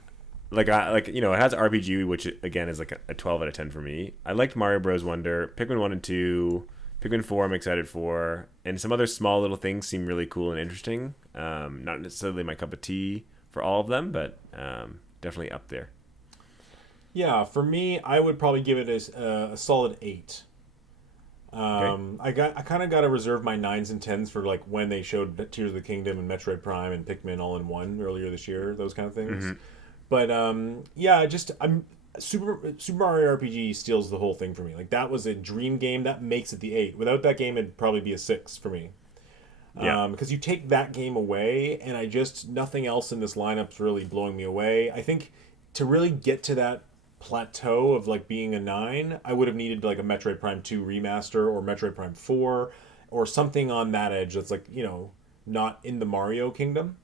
It has RPG, which again is like a 12 out of 10 for me. I liked Mario Bros. Wonder, Pikmin 1 and 2, Pikmin 4 I'm excited for, and some other small little things seem really cool and interesting. Not necessarily my cup of tea for all of them, but definitely up there. Yeah, for me, I would probably give it a solid 8. Okay. I kind of got to reserve my 9s and 10s for like when they showed Tears of the Kingdom and Metroid Prime and Pikmin all in one earlier this year, those kind of things. But yeah, just I'm Super Mario RPG steals the whole thing for me. Like that was a dream game that makes it the 8. Without that game, it'd probably be a 6 for me. Yeah. Because you take that game away, and nothing else in this lineup's really blowing me away. I think to really get to that plateau of like being a 9, I would have needed like a Metroid Prime 2 remaster or Metroid Prime 4 or something on that edge that's like, not in the Mario kingdom.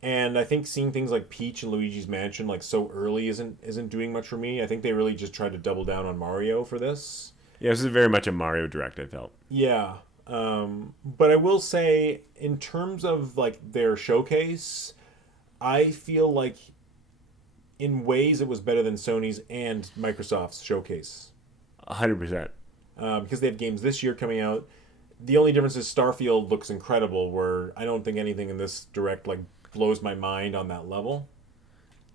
And I think seeing things like Peach and Luigi's Mansion like so early isn't doing much for me. I think they really just tried to double down on Mario for this. Yeah, this is very much a Mario Direct, I felt. Yeah. But I will say, in terms of like their showcase, I feel like in ways it was better than Sony's and Microsoft's showcase. 100%. Because they have games this year coming out. The only difference is Starfield looks incredible, where I don't think anything in this direct like blows my mind on that level.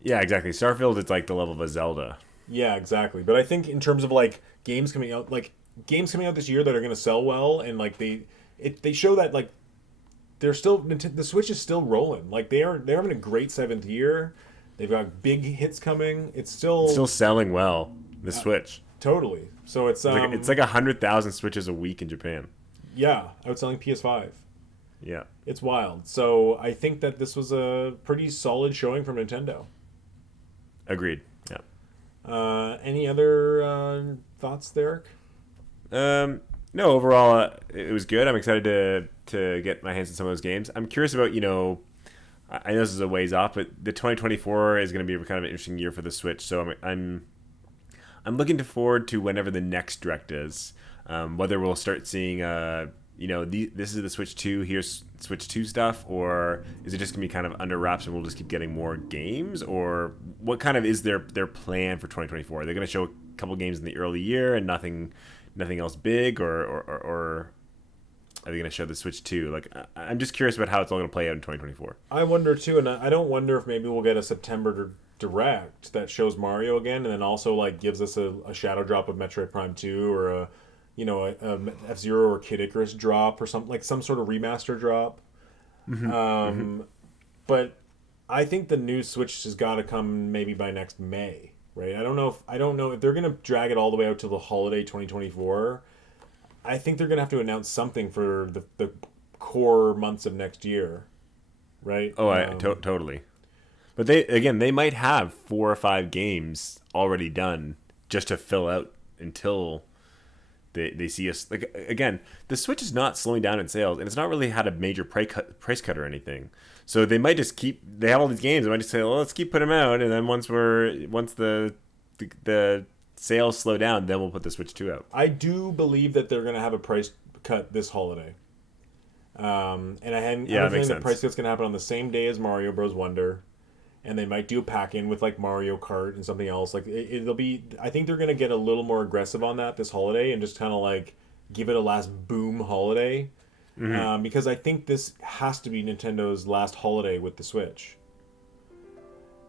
Yeah, exactly. Starfield is like the level of a Zelda. Yeah, exactly. But I think in terms of like games coming out this year that are going to sell well, and like they show that like they're still the Switch is still rolling. Like they're having a great seventh year. They've got big hits coming. It's Still selling well, the Switch. totally. So It's like 100,000 Switches a week in Japan. yeah, outselling PS5. Yeah. It's wild. So I think that this was a pretty solid showing from Nintendo. Agreed. Yeah. Any other thoughts, Derek? No, overall, it was good. I'm excited to get my hands on some of those games. I'm curious about, I know this is a ways off, but the 2024 is going to be kind of an interesting year for the Switch. So I'm looking forward to whenever the next direct is. Whether we'll start seeing, this is the Switch 2, here's Switch 2 stuff, or is it just going to be kind of under wraps and we'll just keep getting more games? Or what kind of is their plan for 2024? Are they going to show a couple games in the early year and nothing else big, or are they going to show the Switch 2? Like, I'm just curious about how it's all going to play out in 2024. I wonder too, and I don't wonder if maybe we'll get a September direct that shows Mario again, and then also like gives us a shadow drop of Metroid Prime 2 or a F-Zero or Kid Icarus drop or something, like some sort of remaster drop. But I think the new Switch has got to come maybe by next May. right? I don't know if they're gonna drag it all the way out to the holiday 2024. I think they're gonna have to announce something for the core months of next year, right? Oh, totally. But they might have 4 or 5 games already done just to fill out until they see us. Like, again, the Switch is not slowing down in sales, and it's not really had a major price cut or anything. So they might just they have all these games. They might just say, well, let's keep putting them out, and then once the sales slow down, then we'll put the Switch 2 out. I do believe that they're gonna have a price cut this holiday. And I have a feeling the price cut's gonna happen on the same day as Mario Bros. Wonder. And they might do a pack-in with like Mario Kart and something else. Like it'll be. I think they're gonna get a little more aggressive on that this holiday and just kind of like give it a last boom holiday, because I think this has to be Nintendo's last holiday with the Switch.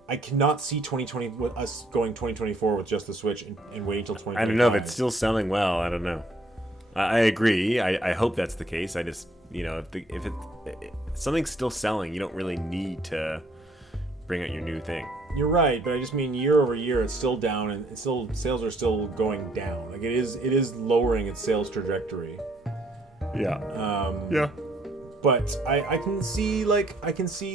I cannot see 2020 with us going 2024 with just the Switch and waiting until 2025. I don't know if it's still selling well. I don't know. I agree. I hope that's the case. I just if something's still selling, you don't really need to bring out your new thing. You're right, but I just mean year over year, it's still down, and sales are still going down. Like it is lowering its sales trajectory. Yeah. Yeah. But I can see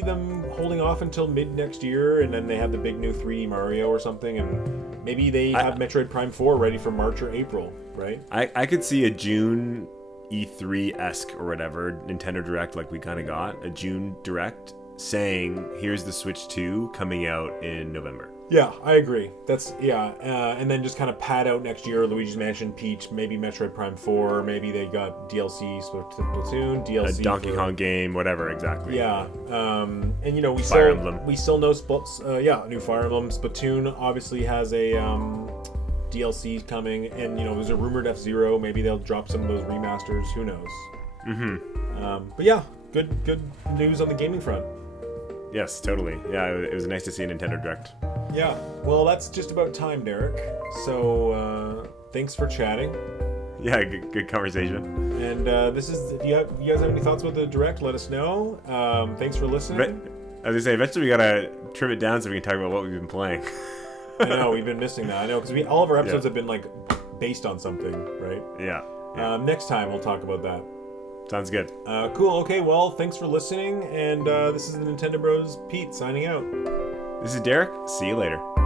them holding off until mid next year, and then they have the big new 3D Mario or something, and maybe they have Metroid Prime 4 ready for March or April, right? I could see a June E3-esque or whatever Nintendo Direct, like we kind of got a June Direct, saying here's the Switch 2 coming out in November. Yeah, I agree. And then just kind of pad out next year Luigi's Mansion, Peach, maybe Metroid Prime 4, maybe they got DLC for Splatoon, DLC a Donkey Kong game, whatever, exactly. Yeah, and we still know new Fire Emblem. Splatoon obviously has a DLC coming, and there's a rumored F-Zero. Maybe they'll drop some of those remasters. Who knows? But yeah, good news on the gaming front. Yes, totally. Yeah, it was nice to see a Nintendo Direct. Yeah, well, that's just about time, Derek. So, thanks for chatting. Yeah, good conversation. And this is, if you guys have any thoughts about the Direct, let us know. Thanks for listening. As I say, eventually we gotta trim it down so we can talk about what we've been playing. I know, we've been missing that. I know, because all of our episodes have been like based on something, right? Yeah. Next time we'll talk about that. Sounds good. Cool. Okay, well, thanks for listening, and this is the Nintendo Bros. Pete signing out. This is Derek. See you later.